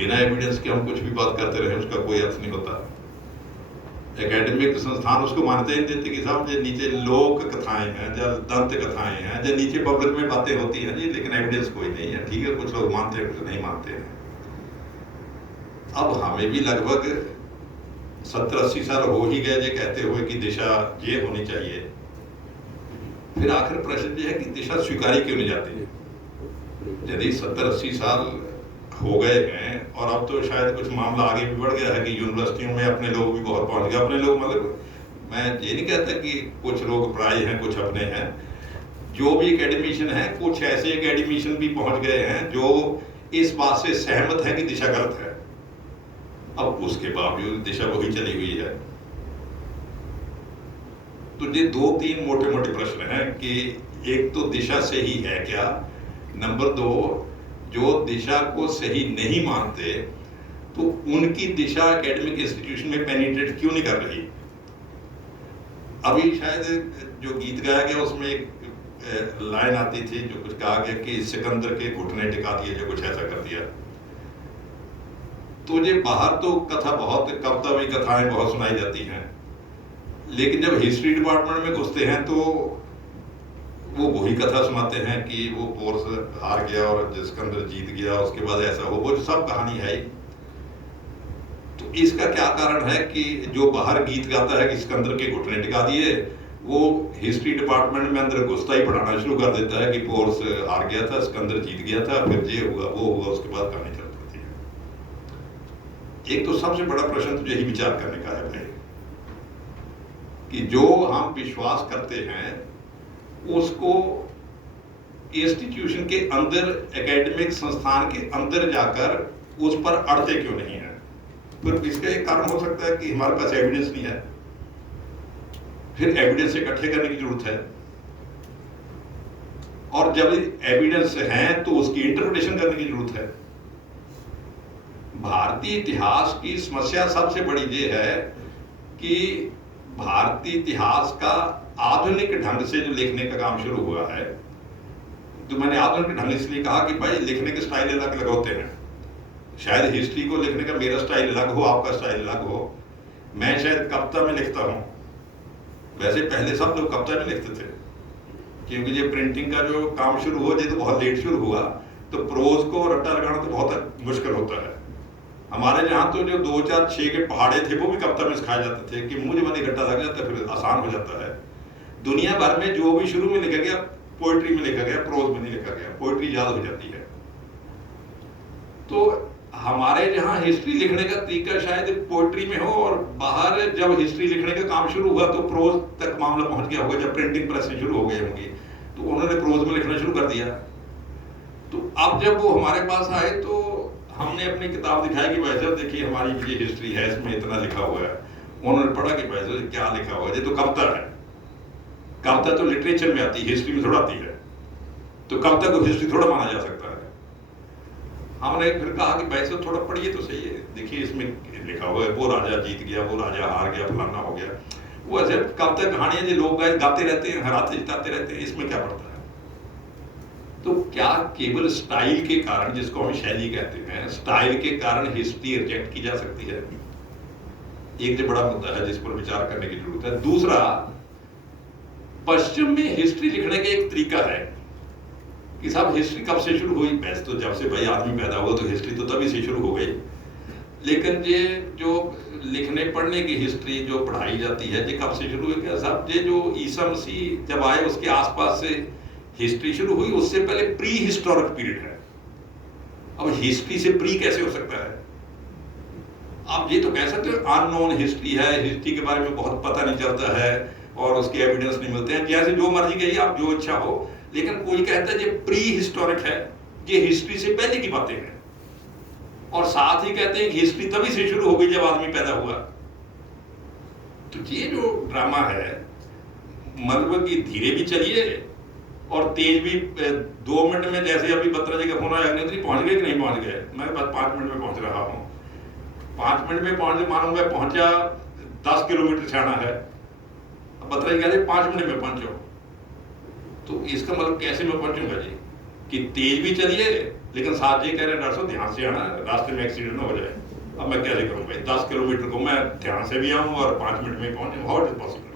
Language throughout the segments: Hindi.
बिना एविडेंस के हम कुछ भी बात करते रहे उसका कोई अर्थ नहीं होता। एकेडमिक संस्थान उसको मान्यता ही नहीं देते कि साहब जो नीचे लोक कथाएं हैं, जो दंत कथाएं हैं, जो नीचे पब्लिक में बातें होती हैं जी, लेकिन एविडेंस कोई नहीं है। ठीक है, कुछ लोग मानते हैं, कुछ नहीं मानते हैं। अब हमें भी लगभग 70-80 साल हो ही गए ये कहते हुए कि दिशा ये होनी चाहिए। फिर आखिर प्रश्न ये है कि दिशा स्वीकारी क्यों नहीं जाती है? यदि 70-80 साल हो गए हैं और अब तो शायद कुछ मामला आगे भी बढ़ गया है कि यूनिवर्सिटियों में अपने लोग भी बहुत पहुंच गए। अपने लोग मतलब मैं ये नहीं कहता कि कुछ लोग पराए हैं, कुछ अपने हैं। जो भी एकेडमिशियन हैं, कुछ ऐसे एकेडमिशियन भी पहुंच गए हैं जो इस बात से सहमत है कि दिशा गलत है। अब उसके बावजूद दिशा वही चली हुई है। तो ये 2-3 मोटे मोटे प्रश्न हैं कि एक तो दिशा सही है क्या, नंबर 2 जो दिशा को सही नहीं मानते तो उनकी दिशा एकेडमिक इंस्टीट्यूशन में पेनिट्रेट क्यों नहीं कर रही। अभी शायद जो गीत गाया गया उसमें एक लाइन आती थी जो कुछ कहा गया कि सिकंदर के घुटने टिका दिए, जो कुछ ऐसा कर दिया। तो ये बाहर तो कथा बहुत, कविता भी कथाएं बहुत सुनाई जाती हैं, लेकिन जब हिस्ट्री डिपार्टमेंट में घुसते हैं तो वो वही कथा सुनाते हैं कि वो पोर्स हार गया और सिकंदर जीत गया, उसके बाद ऐसा हो, वो सब कहानी है। तो इसका क्या कारण है कि जो बाहर गीत गाता है कि सिकंदर के घुटने टिका दिए, वो हिस्ट्री डिपार्टमेंट में अंदर घुसता ही पढ़ाना शुरू कर देता है कि पोर्स हार गया था, सिकंदर जीत गया था, फिर ये हुआ वो हुआ, उसके बाद कहानी चल पड़ती है। एक तो सबसे बड़ा प्रश्न तो यही विचार करने का है भाई कि जो हम विश्वास करते हैं उसको इंस्टीट्यूशन के अंदर, एकेडमिक संस्थान के अंदर जाकर उस पर अड़ते क्यों नहीं है। फिर इसका एक कारण हो सकता है कि हमारे पास एविडेंस नहीं है। फिर एविडेंस इकट्ठे करने की जरूरत है, और जब एविडेंस है तो उसकी इंटरप्रिटेशन करने की जरूरत है। भारतीय इतिहास की समस्या सबसे बड़ी ये है कि भारतीय इतिहास का आधुनिक ढंग से जो लिखने का काम शुरू हुआ है, तो मैंने आधुनिक ढंग इसलिए कहा कि भाई लिखने के स्टाइल अलग अलग होते हैं। शायद हिस्ट्री को लिखने का मेरा स्टाइल अलग हो, आपका स्टाइल अलग हो। मैं शायद कविता में लिखता हूँ, वैसे पहले सब लोग कविता में लिखते थे, क्योंकि ये प्रिंटिंग का जो काम शुरू हुआ ये तो बहुत लेट शुरू हुआ, तो प्रोज को रट्टा लगाना तो बहुत मुश्किल होता है। हमारे यहाँ तो जो 2-4-6 के पहाड़े थे वो भी कविता में सिखाए जाते थे कि मुझे मन इकट्ठा लग जाता है, फिर आसान हो जाता है। दुनिया भर में जो भी शुरू में लिखा गया पोइट्री में लिखा गया, प्रोज में नहीं लिखा गया, पोइट्री याद हो जाती है। तो हमारे यहाँ हिस्ट्री लिखने का तरीका शायद पोइट्री में हो, और बाहर जब हिस्ट्री लिखने का काम शुरू हुआ तो प्रोज तक मामला पहुंच गया होगा। जब प्रिंटिंग प्रेसें शुरू हो गई होंगी तो उन्होंने प्रोज में लिखना शुरू कर दिया। तो अब जब वो हमारे पास आए तो हमने अपनी किताब दिखाई कि भाई साहब देखिए हमारी ये हिस्ट्री है, इसमें इतना लिखा हुआ है। उन्होंने पढ़ा कि भाई साहब क्या लिखा हुआ है, ये तो कविता है। कविता तो लिटरेचर में आती है, हिस्ट्री में थोड़ा आती है, तो कविता को हिस्ट्री थोड़ा माना जा सकता है। हमने फिर कहा कि भाई साहब थोड़ा पढ़िए तो सही है, देखिए इसमें लिखा हुआ है वो राजा जीत गया, वो राजा हार गया, फलाना हो गया। वो ऐसे कविता कहानियां जो लोग गाते रहते हैं, हराते जिताते रहते हैं, इसमें क्या पड़ता है। तो क्या केवल स्टाइल के कारण, जिसको हम शैली कहते हैं, स्टाइल के कारण हिस्ट्री रिजेक्ट की जा सकती है? एक जो बड़ा मुद्दा है जिस पर विचार करने की जरूरत है। दूसरा, पश्चिम में हिस्ट्री लिखने का एक तरीका है कि साहब हिस्ट्री कब से शुरू हुई। वैसे तो जब से भाई आदमी पैदा हुआ तो हिस्ट्री तो तभी से शुरू हो गई, लेकिन ये जो लिखने पढ़ने की हिस्ट्री जो पढ़ाई जाती है ये कब से शुरू हुई? क्या साहब ये जो ईसा मसीह जब आए उसके आसपास से हिस्ट्री शुरू हुई, उससे पहले प्री हिस्टोरिक पीरियड है। अब हिस्ट्री से प्री कैसे हो सकता है? आप ये तो कह सकते हो अननोन हिस्ट्री है, हिस्ट्री के बारे में बहुत पता नहीं चलता है और उसके एविडेंस नहीं मिलते हैं। जैसे जो मर्जी कहिए आप, जो इच्छा हो, लेकिन कोई कहता है ये प्री हिस्टोरिक है, ये हिस्ट्री से पहले की बातें हैं, और साथ ही कहते हैं कि हिस्ट्री तभी से शुरू हो गई जब आदमी पैदा हुआ। तो ये जो ड्रामा है, मतलब कि धीरे भी चलिए और तेज भी। 2 मिनट में, जैसे अभी बत्रा जी का फोन आया, अग्निहोत्री पहुंच गए कि नहीं पहुंच गए? मैं बस 5 मिनट में पहुंच रहा हूँ। 5 मिनट में पहुंच, मानो मैं पहुंचा 10 किलोमीटर से आना है, बत्रा जी कहते 5 मिनट में पहुंचो। तो इसका मतलब कैसे मैं पहुंचूंगा जी? कि तेज भी चलिए लेकिन साथ ये कह रहे हैं डॉक्टर साहब ध्यान से आना, रास्ते में एक्सीडेंट ना हो जाए। अब मैं कैसे करूँ भाई, 10 किलोमीटर को मैं ध्यान से भी आऊँ और 5 मिनट में पहुँच जाऊँ, हाउ इट इज पॉसिबल।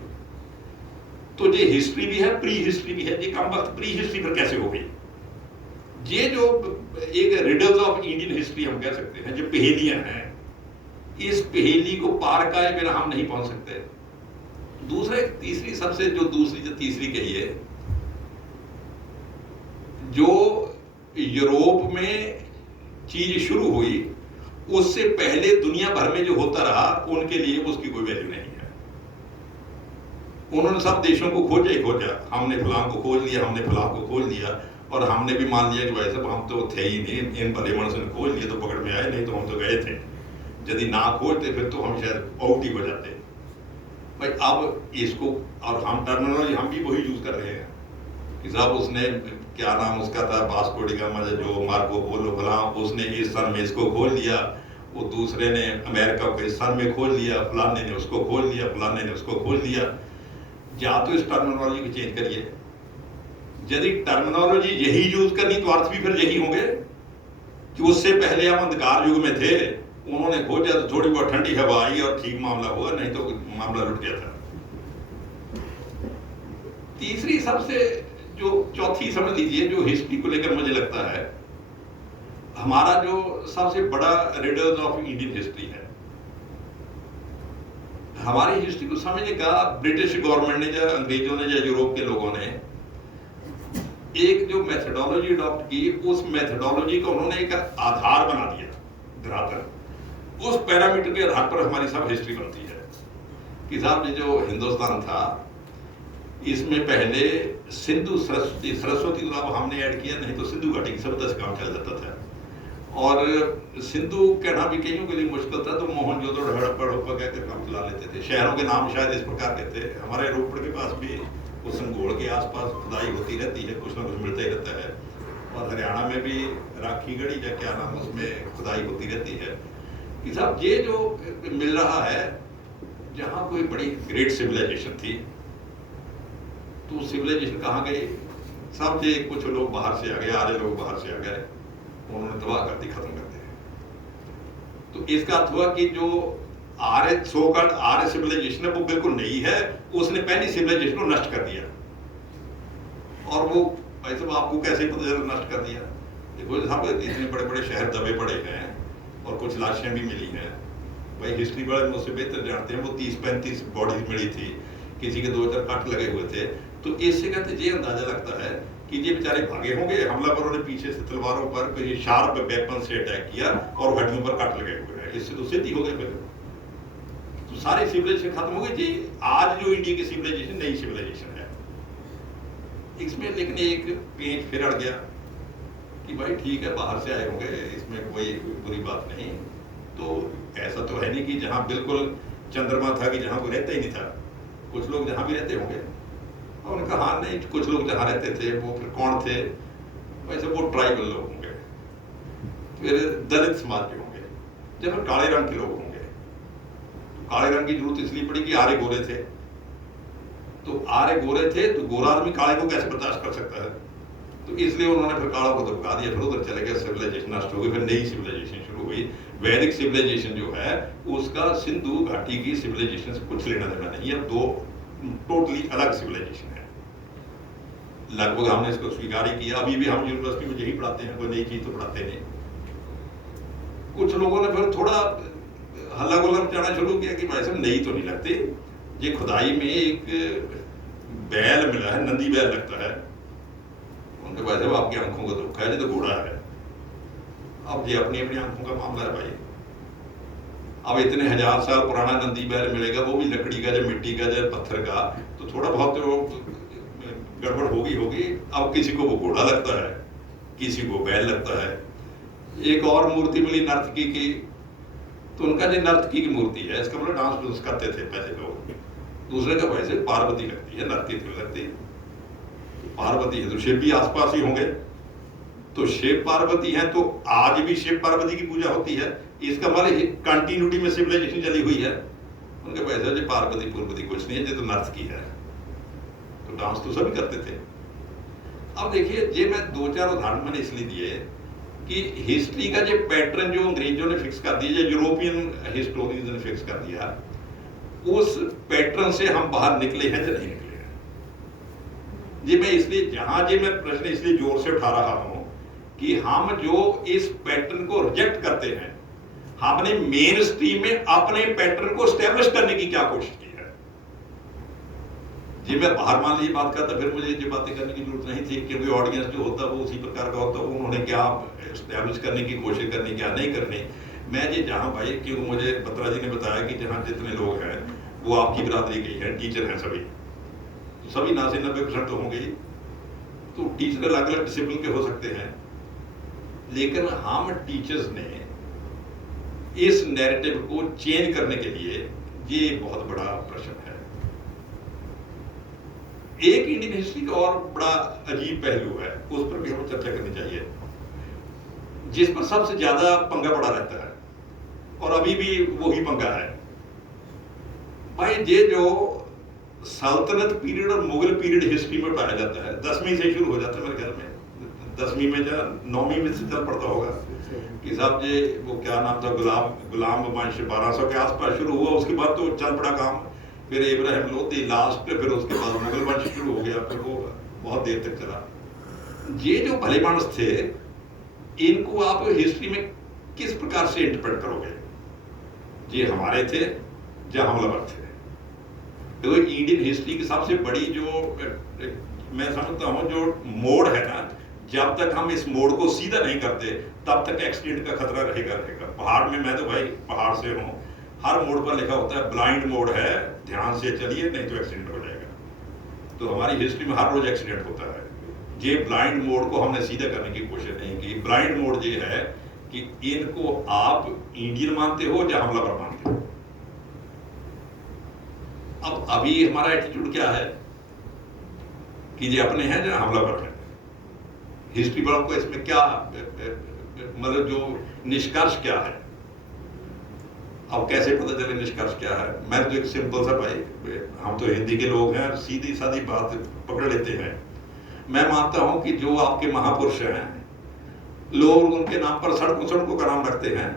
तो ये हिस्ट्री भी है, प्री हिस्ट्री भी है। ये कम वक्त प्री हिस्ट्री पर कैसे हो गई? ये जो एक रिडल्स ऑफ इंडियन हिस्ट्री हम कह सकते हैं, जो पहेलियां हैं, इस पहेली को पार किए बिना हम नहीं पहुंच सकते। दूसरा तीसरी सबसे जो तीसरी कही है, जो यूरोप में चीज शुरू हुई उससे पहले दुनिया भर में जो होता रहा उनके लिए उसकी कोई वैल्यू नहीं है। उन्होंने सब देशों को खोजा ही खोजा, हमने फलां को खोज लिया, हमने फलां को खोज लिया, और हमने भी मान लिया कि भाई साहब हम तो थे ही नहीं, इन भले मनुष्य ने खोज लिया तो पकड़ में आए, नहीं तो हम तो गए थे। यदि ना खोजते फिर तो हम शायद आउट ही हो जाते। भाई अब इसको, और हम टर्मिनोलॉजी हम भी वही यूज कर रहे हैं कि साहब उसने क्या नाम उसका था, वास्को डी गामा जो मार्को पोलो फलां, उसने इस सन में इसको खोज लिया, वो दूसरे ने अमेरिका को इस सन में खोज लिया, फलाने ने उसको खोज लिया, फलाने ने उसको खोज लिया। या तो इस टर्मिनोलॉजी को चेंज करिए। यदि टर्मिनोलॉजी यही यूज करनी तो अर्थ भी फिर यही होंगे कि उससे पहले हम अंधकार युग में थे, उन्होंने खोजा तो थोड़ी बहुत ठंडी हवा आई और ठीक मामला हुआ, नहीं तो मामला लुट गया था। तीसरी सबसे जो चौथी समझ लीजिए जो हिस्ट्री को लेकर मुझे लगता है हमारा जो सबसे बड़ा रिडल्स ऑफ इंडियन हिस्ट्री है, हमारी हिस्ट्री को समझने का ब्रिटिश गवर्नमेंट ने या अंग्रेजों ने या यूरोप के लोगों ने एक जो मेथडोलॉजी अडॉप्ट की, उस मेथडोलॉजी को उन्होंने एक आधार बना दिया, धरातल। उस पैरामीटर के आधार पर हमारी सब हिस्ट्री बनती है कि साहब ये जो हिंदुस्तान था इसमें पहले सिंधु सरस्वती तो अब हमने ऐड किया, नहीं तो सिंधु घाटी की सभ्यता से काम चल जाता था। और सिंधु कहना भी कईयों के लिए मुश्किल था, तो मोहनजोदड़ो हड़प्पा कहकर काम चला लेते थे। शहरों के नाम शायद इस प्रकार के थे। हमारे रोपड़ के पास भी उस संगोल के आसपास खुदाई होती रहती है, कुछ ना कुछ मिलता ही रहता है। और हरियाणा में भी राखी गढ़ी या क्या नाम उसमें खुदाई होती रहती है कि साहब ये जो मिल रहा है, जहाँ कोई बड़ी ग्रेट सिविलाइजेशन थी, तो सिविलाइजेशन कहाँ गई? सब ये कुछ लोग बाहर से आ गए, आर्य लोग बाहर से आ गए, उन्होंने तबाह कर दी, खत्म कर दिया। तो इसका अर्थ हुआ कि जो आर्य सो-कॉल्ड आर्य सिविलाइजेशन है वो बिल्कुल नहीं है, उसने पहली सिविलाइजेशन को नष्ट कर दिया। और वो भाई साहब आपको कैसे पता चला नष्ट कर दिया? देखो साहब इतने बड़े बड़े शहर दबे पड़े हैं और कुछ लाशें भी मिली हैं। भाई हिस्ट्री वाले मुझसे बेहतर जानते हैं, वो 30-35 बॉडीज मिली थी, किसी के 2-4 कट लगे हुए थे। तो इससे कहते ये अंदाजा लगता है कि ये बेचारे भागे होंगे, हमलावरों ने पीछे से तलवारों पर कोई शार्प वेपन से अटैक किया और हड्डियों पर कट लगे हुए हैं, इससे तो सिद्ध ही हो गए। फिर तो सारी सिविलाइजेशन खत्म हो गई जी। आज जो इंडिया की सिविलाइजेशन नई सिविलाइजेशन है, इसमें लेकिन एक पेंच फिर अड़ गया कि भाई ठीक है बाहर से आए होंगे, इसमें कोई बुरी बात नहीं। तो ऐसा तो है नहीं कि जहाँ बिल्कुल चंद्रमा था कि जहाँ कोई रहता ही नहीं था, कुछ लोग जहाँ भी रहते होंगे। और उन्होंने कहा हाँ नहीं, कुछ लोग जहाँ रहते थे वो फिर कौन थे? वैसे वो ट्राइबल लोग होंगे, फिर दलित समाज के होंगे, या फिर काले रंग के लोग होंगे। तो काले रंग की जरूरत इसलिए पड़ी कि आर्य गोरे थे, तो आर्य गोरे थे तो गोरा आदमी काले को कैसे बर्दाश्त कर सकता है? तो इसलिए उन्होंने फिर कालों को दबका दिया, फिर उधर चले गए, सिविलाइजेशन नष्ट हो गई, फिर नई सिविलाइजेशन शुरू हुई। वैदिक सिविलाइजेशन जो है उसका सिंधु घाटी की सिविलाइजेशन से कुछ लेना देना नहीं है, दो टोटली अलग सिविलाइजेशन है। लगभग हमने इसको स्वीकार ही किया। अभी भी हम यूनिवर्सिटी में यही पढ़ाते हैं, कोई नई चीज तो पढ़ाते नहीं। कुछ लोगों ने फिर थोड़ा हल्ला गुल्ला मचाना शुरू किया कि भाई साहब नई तो नहीं लगती, ये खुदाई में एक बैल मिला है, नंदी बैल लगता है। उनके भाई साहब आपकी आंखों का दुख है, ये तो घोड़ा है। अब ये अपनी अपनी आंखों का मामला है भाई। अब इतने 1000 साल पुराना नंदी बैल मिलेगा, वो भी लकड़ी का, या मिट्टी का, या पत्थर का, तो थोड़ा बहुत तो गड़बड़ होगी। अब किसी को वो घोड़ा लगता है, किसी को बैल लगता है। एक और मूर्ति मिली नर्तकी की, तो उनका जो नर्तकी की मूर्ति है, इसका मतलब डांस करते थे पहले लोग। दूसरे का वैसे पार्वती लगती है, नर्तकी तो लगती है। तो पार्वती है तो शिव भी आसपास ही होंगे, तो शिव पार्वती है तो आज भी शिव पार्वती की पूजा होती है। इसका मतलब कंटिन्यूटी में सिविलाइजेशन चली हुई है। उनके वैसे जो पार्वती पूर्वती कुछ नहीं है, ये तो नर्तकी है। तो डांस तो सभी करते थे। अब देखिए, ये मैं 2-4 उदाहरण मैंने इसलिए दिए कि हिस्ट्री का जो पैटर्न जो अंग्रेजों ने फिक्स कर दिया, जो यूरोपियन हिस्टोरियंस ने फिक्स कर दिया, उस पैटर्न से हम बाहर निकले हैं या नहीं निकले हैं। जी मैं इसलिए जहां जी मैं प्रश्न इसलिए जोर से उठा रहा हूं कि हम जो इस पैटर्न को रिजेक्ट करते हैं, हमने मेन स्ट्रीम में अपने पैटर्न को स्टैब्लिश करने की क्या कोशिश की है। जी मैं बाहर मान लीजिए बात करता, फिर मुझे ये बातें करने की जरूरत नहीं थी, क्योंकि ऑडियंस जो होता है वो उसी प्रकार का होता है, उन्होंने क्या स्टैब्लिश करने की कोशिश करनी क्या नहीं करनी। मैं जी जहाँ भाई, क्योंकि मुझे बत्रा जी ने बताया कि जहाँ जितने लोग हैं वो आपकी बिरादरी के हैं, टीचर हैं सभी ना से 90% तो होंगे ही, तो टीचर अलग अलग डिसिप्लिन के हो सकते हैं, लेकिन हम टीचर्स ने इस नैरेटिव को चेंज करने के लिए, ये बहुत बड़ा प्रश्न है। एक इंडियन हिस्ट्री का और बड़ा अजीब पहलू है, उस पर भी हमें चर्चा करनी चाहिए, जिस पर सबसे ज्यादा पंगा पड़ा रहता है और अभी भी वही पंगा है। भाई ये जो सल्तनत पीरियड और मुगल पीरियड हिस्ट्री में पाया जाता है, 10वीं से शुरू हो जाता है मेरे ख्याल में, 10वीं में या 9वीं में से चल पड़ता होगा कि साहब जी वो क्या नाम था, गुलाम वंश 1200 के आसपास शुरू हुआ, उसके बाद तो चल पड़ा काम, फिर इब्राहिम लोधी लास्ट, फिर उसके बाद मुगल वंश शुरू हो गया, फिर वो बहुत देर तक चला। ये जो भले मानस थे, इनको आप हिस्ट्री में किस प्रकार से इंटरप्रेट करोगे। ये हमारे थे या हमलावर थे। तो इंडियन हिस्ट्री की सबसे बड़ी जो मैं समझता हूँ जो मोड़ है ना, जब तक हम इस मोड़ को सीधा नहीं करते तब तक एक्सीडेंट का खतरा रहेगा। पहाड़ में, मैं तो भाई पहाड़ से हूँ, हर मोड़ पर लिखा होता है ब्लाइंड मोड़ है, ध्यान से चलिए नहीं तो एक्सीडेंट हो जाएगा। तो हमारी हिस्ट्री में हर रोज एक्सीडेंट होता है। ये ब्लाइंड मोड़ को हमने सीधा करने की कोशिश नहीं की। ब्लाइंड मोड़ ये है कि इनको आप इंडियन मानते हो या हमलावर मानते हो। अब अभी हमारा एटीट्यूड क्या है कि ये अपने हैं या हमलावर हैं। हिस्ट्री वालों को इसमें क्या मतलब जो निष्कर्ष क्या है, अब कैसे पता चले निष्कर्ष क्या है। मैं तो एक सिंपल सा भाई, हम तो हिंदी के लोग हैं, सीधी सादी बात पकड़ लेते हैं। मैं मानता हूं कि जो आपके महापुरुष हैं, लोग उनके नाम पर सड़कों का नाम रखते हैं।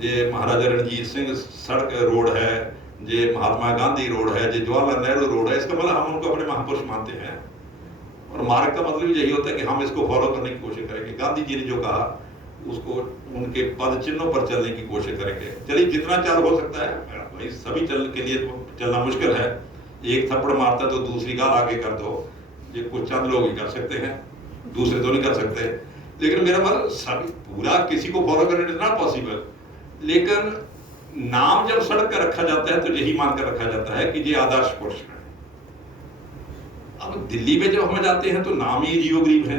ये महाराजा रणजीत सिंह सड़क रोड है, ये महात्मा गांधी रोड है, ये जवाहरलाल नेहरू रोड है, इसका मतलब हम उनको अपने महापुरुष मानते हैं। और मार्ग का मतलब यही होता है कि हम इसको फॉलो करने की कोशिश करेंगे। गांधी जी ने जो कहा उसको, उनके पद चिन्हों पर चलने की कोशिश करेंगे। चलिए जितना चल हो सकता है भाई, सभी चल के लिए तो चलना मुश्किल है। एक थप्पड़ मारता तो दूसरी गाल आगे कर दो, ये कुछ चंद लोग ही कर सकते हैं, दूसरे तो नहीं कर सकते। लेकिन मेरा मतलब सभी पूरा किसी को फॉलो करना इज नॉट पॉसिबल। लेकिन नाम जब सड़क का रखा जाता है तो यही मानकर रखा जाता है कि ये आदर्श पुरुष है। अब दिल्ली में जब हम जाते हैं तो नाम ही अजीबो गरीब है।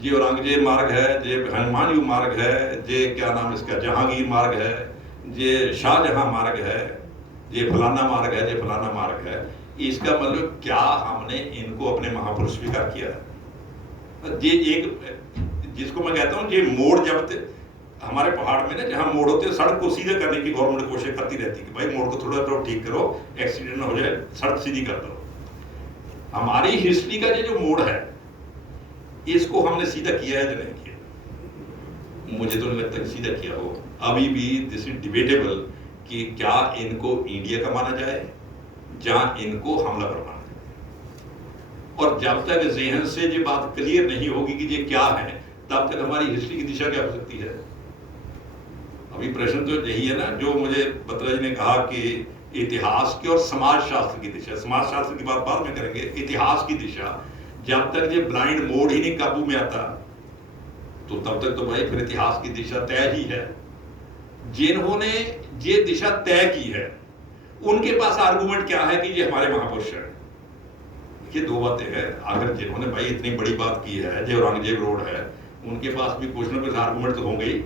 ये औरंगजेब मार्ग है, ये हनुमानयू मार्ग है, ये क्या नाम इसका जहांगीर मार्ग है, ये शाहजहां मार्ग है, ये फलाना मार्ग है, ये फलाना मार्ग है। इसका मतलब क्या हमने इनको अपने महापुरुष स्वीकार किया है। ये एक जिसको मैं कहता हूँ, ये मोड़ जब हमारे पहाड़ में ना जहाँ मोड़ होते हैं, सड़क को सीधा करने की गवर्नमेंट कोशिश करती रहती है कि भाई मोड़ को थोड़ा थोड़ा ठीक करो, एक्सीडेंट ना हो जाए, सड़क सीधी कर दो। हमारी हिस्ट्री का ये जो मोड़ है, इसको हमने सीधा किया है या नहीं किया। मुझे तो नहीं लगता कि सीधा किया हो। अभी भी दिस इज डिबेटेबल कि क्या इनको इंडिया का माना जाए या इनको हमलावर माना जाए। और जब तक ज़हन से ये बात क्लियर नहीं होगी कि ये क्या है, तब तक हमारी हिस्ट्री की दिशा क्या हो सकती है। अभी प्रश्न तो यही है ना, जो मुझे बत्रा जी ने कहा कि इतिहास की और समाज शास्त्र की दिशा, समाज शास्त्र की बात बाद में करेंगे, इतिहास की दिशा, जब तक ये ब्लाइंड मोड ही नहीं काबू में आता तो तब तक तो भाई फिर इतिहास की दिशा तय ही है। जिन्होंने ये दिशा तय की है उनके पास आर्गुमेंट क्या है कि ये हमारे महापुरुष हैं। ये दो बातें हैं। अगर जिन्होंने भाई इतनी बड़ी बात की है, जो औरंगजेब रोड है, उनके पास भी कुछ ना कुछ आर्गुमेंट तो होंगे ही।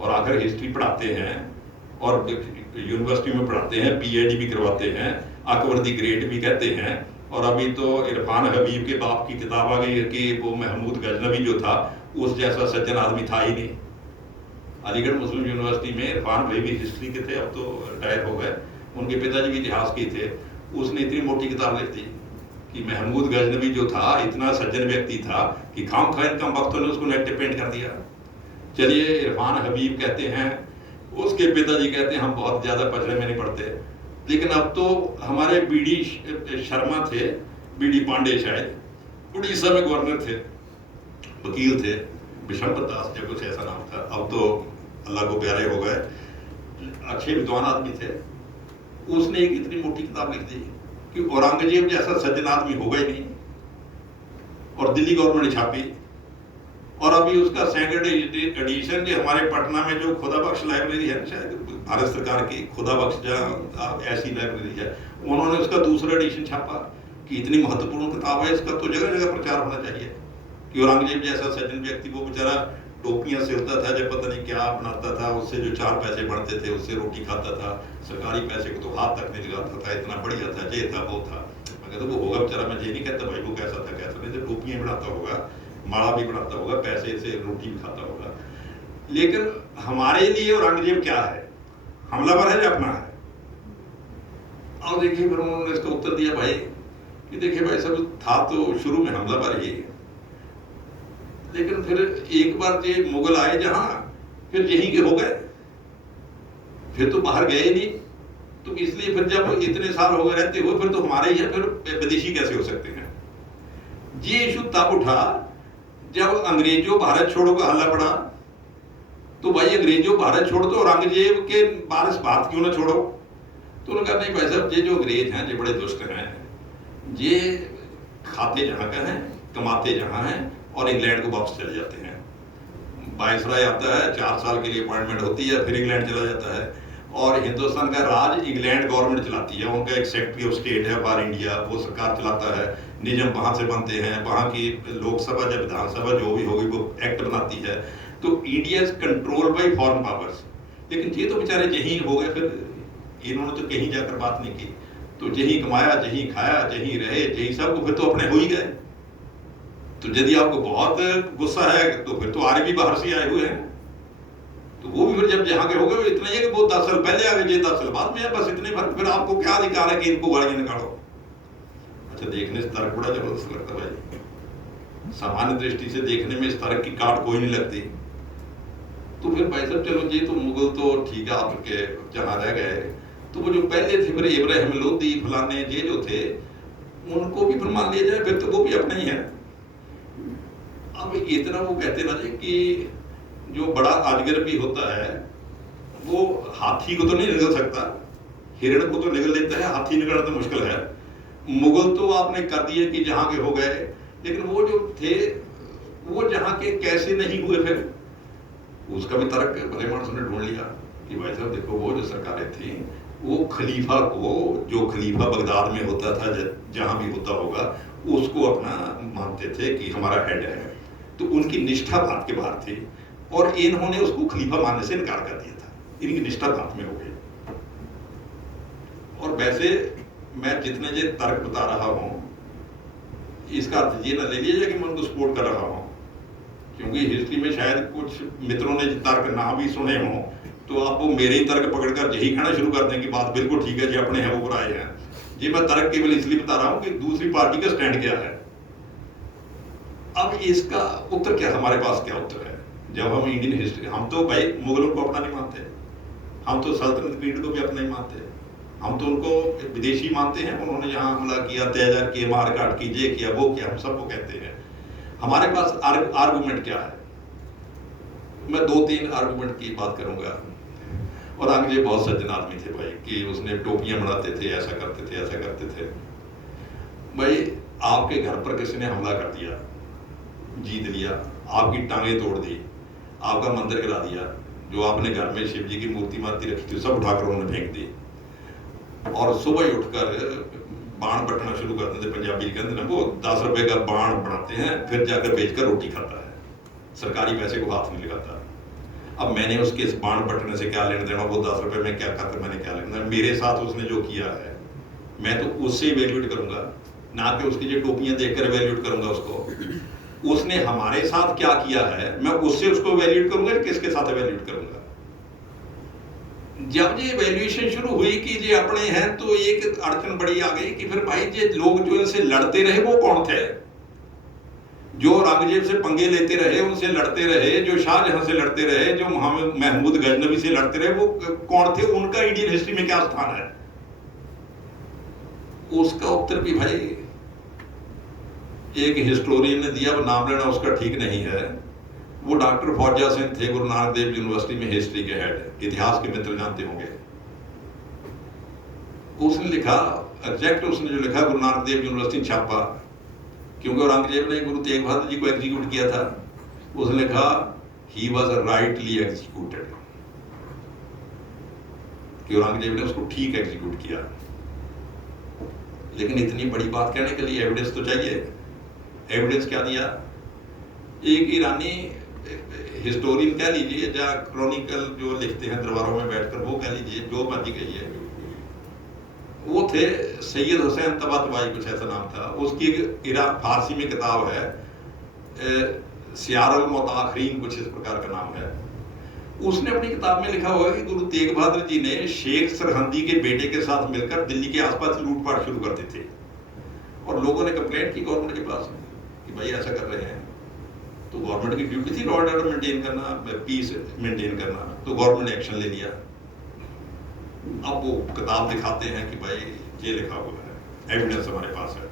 और आखिर हिस्ट्री पढ़ाते हैं और यूनिवर्सिटी में पढ़ाते हैं, पीएचडी भी करवाते हैं, अकबर दी ग्रेट भी कहते हैं। और अभी तो इरफान हबीब के बाप की किताब आ गई है कि वो महमूद गजनवी जो था उस जैसा सज्जन आदमी था ही नहीं। अलीगढ़ मुस्लिम यूनिवर्सिटी में इरफान भाई भी हिस्ट्री के थे, अब तो रिटायर हो गए, उनके पिताजी भी इतिहास के थे। उसने इतनी मोटी किताब लिख दी कि महमूद गजनवी जो था इतना सज्जन व्यक्ति था कि खाम खैर कम वक्तों ने उसको नेगेटिव पेंट कर दिया। चलिए इरफान हबीब कहते हैं, उसके पिताजी कहते हैं हम बहुत ज़्यादा पचड़े में नहीं पड़ते, लेकिन अब तो हमारे बीडी शर्मा थे, बीडी पांडे शायद उड़ीसा में गवर्नर थे, वकील थे, विशंबर दास या कुछ ऐसा नाम था, अब तो अल्लाह को प्यारे हो गए, अच्छे विद्वान आदमी थे। उसने एक इतनी मोटी किताब लिख दी कि औरंगजेब जैसा सज्जन आदमी होगा ही नहीं, और दिल्ली गवर्नमेंट ने छापी, और अभी उसका सेकंड एडिशन जो हमारे पटना में जो खुदा बख्श लाइब्रेरी है, शायद भारत सरकार की खुदा बख्श जहाँ ऐसी लाइब्रेरी है, उन्होंने उसका दूसरा एडिशन छापा कि इतनी महत्वपूर्ण किताब है, इसका तो जगह जगह प्रचार होना चाहिए कि औरंगजेब जैसा सज्जन व्यक्ति, वो बेचारा टोपियां सिलता था, जब पता नहीं क्या बनाता था, उससे जो 4 पैसे बढ़ते थे उससे रोटी खाता था, सरकारी पैसे को तो हाथ तक नहीं लगाता था, इतना बढ़िया था, ये था वो था। मैं कहता वो होगा बेचारा, मैं ये नहीं कहता भाई वो कैसा था कैसा नहीं, तो टोपियां बनाता होगा, माड़ा भी बनाता होगा, पैसे से रोटी भी खाता होगा। लेकिन हमारे लिए औरंगजेब क्या है, हमलावर है या अपना है? और देखिए फिर उन्होंने इसका उत्तर दिया भाई कि देखिए भाई सब था तो शुरू में हमलावर ही, लेकिन फिर एक बार ये मुगल आए जहां, फिर यहीं के हो गए, फिर तो बाहर गए ही नहीं, तो इसलिए फिर जब इतने साल हो गए रहते हुए, फिर तो हमारे ही है, फिर विदेशी कैसे हो सकते हैं? ये इशू तब उठा जब अंग्रेजों भारत छोड़ो का हल्ला पड़ा, तो भाई अंग्रेजों भारत छोड़ दो, औरंगजेब के बारिश बात क्यों ना छोड़ो? तो उन्होंने कहा नहीं भाई साहब, ये जो अंग्रेज हैं ये बड़े दुष्ट हैं, ये खाते जहां का है, कमाते जहां हैं, और इंग्लैंड को वापस चले जाते हैं। वायसराय आता है, 4 साल के लिए अपॉइंटमेंट होती है, फिर इंग्लैंड चला जाता है, और हिंदुस्तान का राज इंग्लैंड गवर्नमेंट चलाती है, उनका एक सेक्रेटरी ऑफ स्टेट है फॉर इंडिया, वो सरकार चलाता है, नियम वहाँ से बनते हैं, वहाँ की लोकसभा या विधानसभा जो भी होगी वो एक्ट बनाती है, तो India is control by foreign powers. लेकिन ये तो बेचारे यहीं हो गए, फिर इन्होंने तो कहीं जाकर बात नहीं की, तो यहीं कमाया, यहीं खाया, यहीं रहे, यहीं सब को फिर तो अपने हो ही गए। तो यदि आपको बहुत गुस्सा है तो फिर तो आर्य भी बाहर से आए हुए हैं, तो वो भी फिर जब जहाँ के हो गए, इतना ही है कि वो 10 साल पहले आ गए, 10 साल बाद में है, बस इतने भर, फिर आपको क्या अधिकार है कि इनको गाड़ियां निकालो? अच्छा, देखने से तर्क बड़ा जबरदस्त लगता भाई, सामान्य दृष्टि से देखने में इस तर्क की काट कोई नहीं लगती। तो फिर भाई साहब चलो, ये तो मुगल तो ठीक है आपके जहाँ रह गए, तो वो जो पहले थे फिर इब्राहिम लोदी फलाने ये जो थे, उनको भी फिर मान लिया जाए, फिर तो वो भी अपने ही है। अब इतना वो कहते ना जी कि जो बड़ा अजगर भी होता है वो हाथी को तो नहीं निगल सकता, हिरण को तो निगल लेता है, हाथी निगलना तो मुश्किल है। मुगल तो आपने कर दिए कि जहां के हो गए, लेकिन वो जो थे वो जहां के कैसे नहीं हुए, फिर उसका भी तर्क भले मानसों ने ढूंढ लिया कि भाई साहब देखो, वो जो सरकारें थी वो खलीफा को, जो खलीफा बगदाद में होता था, जहां भी होता होगा, उसको अपना मानते थे कि हमारा हेड है, तो उनकी निष्ठा बात के बाहर थी, और इन्होंने उसको खलीफा मानने से इनकार कर दिया था, इनकी निष्ठा बात में हो गई। और वैसे मैं जितने जे तर्क बता रहा हूं, इसका अर्थ ये ना ले लीजिए कि मैं उनको सपोर्ट कर रहा हूं, क्योंकि हिस्ट्री में शायद कुछ मित्रों ने तर्क ना भी सुने हों, तो आप वो मेरे ही तर्क पकड़कर यही कहना शुरू कर दें कि बात बिल्कुल ठीक है जी, अपने हैं वो बुराए हैं। ये मैं तर्क केवल इसलिए बता रहा हूं कि दूसरी पार्टी का स्टैंड क्या है। अब इसका उत्तर क्या, हमारे पास क्या उत्तर है? जब हम इंडियन हिस्ट्री, हम तो भाई मुगलों को अपना नहीं मानते, हम तो सल्तनत पीरियड को भी अपना नहीं मानते, हम तो उनको विदेशी मानते हैं, उन्होंने यहाँ हमला किया, अत्याचार किए, मार काट की, ये किया वो किया, हम सबको कहते हैं। हमारे पास आर्गुमेंट क्या है? मैं 2-3 आर्गुमेंट की बात करूंगा। और आगे बहुत सज्जन आदमी थे भाई, कि उसने टोपियां बनाते थे, ऐसा करते थे, ऐसा करते थे। भाई आपके घर पर किसी ने हमला कर दिया, जीत लिया, आपकी टांगे तोड़ दी, आपका मंदिर गिरा दिया, जो आपने घर में शिव जी की मूर्ति माती रखी थी सब उठाकर उन्होंने फेंक दी, और सुबह ही उठकर बाण बटना शुरू कर देते। पंजाबी कहते हैं वो 10 रुपए का बाण बनाते हैं, फिर जाकर बेचकर रोटी खाता है, सरकारी पैसे को हाथ नहीं लगाता। अब मैंने उसके इस बाण बटने से क्या लेना देना, वो 10 रुपए में क्या खाता, मैंने क्या लेना? मेरे साथ उसने जो किया है मैं तो उससे इवेल्यूएट करूंगा, ना कि उसकी जो टोपियां देखकर इवेल्यूएट करूंगा उसको। उसने हमारे साथ क्या किया है मैं उससे उसको इवेल्यूएट करूंगा, किसके साथ इवेल्यूएट करूंगा? जब ये वैल्यूएशन शुरू हुई कि ये अपने हैं, तो एक अड़चन बड़ी आ गई कि फिर भाई ये लोग जो इनसे लड़ते रहे वो कौन थे? जो औरंगजेब से पंगे लेते रहे, उनसे लड़ते रहे, जो शाहजहां से लड़ते रहे, जो महमूद गजनवी से लड़ते रहे, वो कौन थे? उनका इंडियन हिस्ट्री में क्या स्थान है? उसका उत्तर भी भाई एक हिस्टोरियन ने दिया, नाम लेना उसका ठीक नहीं है। वो डॉक्टर फौजा सिंह थे, गुरु नानक देव यूनिवर्सिटी में हिस्ट्री के हेड, इतिहास के मित्र जानते होंगे। उसने लिखा, एग्जैक्ट उसने जो लिखा, गुरु नानक देव यूनिवर्सिटी छापा, क्योंकि औरंगजेब ने गुरु तेग बहादुर जी को एग्जीक्यूट किया था। उसने लिखा ही वॉज राइटली एग्जीक्यूटेड, कि औरंगजेब ने उसको ठीक एग्जीक्यूट किया। लेकिन इतनी बड़ी बात कहने के लिए एविडेंस तो चाहिए। एविडेंस क्या दिया? एक ईरानी हिस्टोरियन कह लीजिए या क्रॉनिकल जो लिखते हैं दरबारों में बैठकर, वो कह लीजिए, जो मर्जी कहिए, वो थे सैयद हुसैन तबातबाई, कुछ ऐसा नाम था। उसकी एक फारसी में किताब है, सियारुल मुताखरीन, कुछ इस प्रकार का नाम है। उसने अपनी किताब में लिखा हुआ है कि गुरु तेग बहादुर जी ने शेख सरहंदी के बेटे के साथ मिलकर दिल्ली के आसपास लूटपाट शुरू करते थे, और लोगों ने कंप्लेंट की गवर्नमेंट के पास कि भाई ऐसा कर रहे हैं। तो गवर्नमेंट की ड्यूटी थी लॉ एंड ऑर्डर मेंटेन करना, पीस मेंटेन करना, तो गवर्नमेंट ने एक्शन ले लिया। अब वो किताब दिखाते हैं कि भाई ये लिखा हुआ है, एविडेंस हमारे पास है।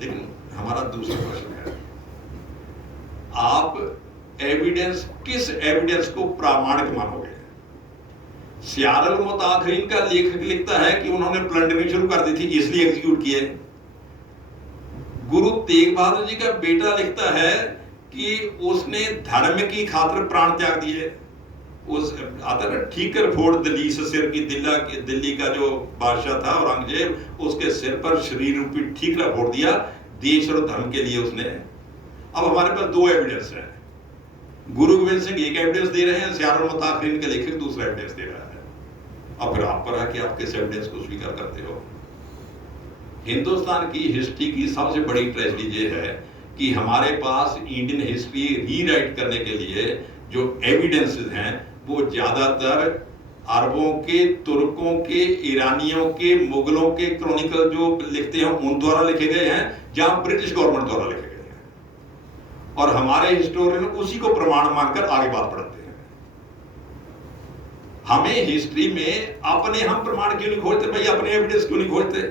लेकिन हमारा दूसरा प्रश्न है, आप एविडेंस, किस एविडेंस को प्रामाणिक मानोगे? सियारुल मुताखरीन का लेखक लिखता है कि उन्होंने प्लंडरिंग शुरू कर दी थी, इसलिए एग्जीक्यूट किए। गुरु तेग बहादुर जी का बेटा लिखता है कि उसने धर्म की खातिर प्राण त्याग दिए। उस आता ना ठीकर फोड़ दलीस सिर की, दिल्ली का जो बादशाह था औरंगजेब, उसके सिर पर शरीर रूपी ठीकरा फोड़ दिया देश और धर्म के लिए उसने। अब हमारे पास दो एविडेंस है, गुरु गोविंद सिंह एक एविडेंस दे रहे हैं, सियारुल मुताखरीन के लेखक दूसरा एविडेंस दे रहा है। अब फिर आप पर है कि आप किस एविडेंस को स्वीकार करते हो। हिंदुस्तान की हिस्ट्री की सबसे बड़ी ट्रेजेडी ये है कि हमारे पास इंडियन हिस्ट्री रीराइट करने के लिए जो एविडेंसेस हैं वो ज्यादातर अरबों के, तुर्कों के, ईरानियों के, मुगलों के क्रॉनिकल जो लिखते हैं उन द्वारा लिखे गए हैं, जहां ब्रिटिश गवर्नमेंट द्वारा लिखे गए हैं, और हमारे हिस्टोरियन उसी को प्रमाण मानकर आगे बात बढ़ाते हैं। हमें हिस्ट्री में अपने हम प्रमाण क्यों नहीं खोजते भाई? अपने एविडेंस क्यों नहीं खोजते?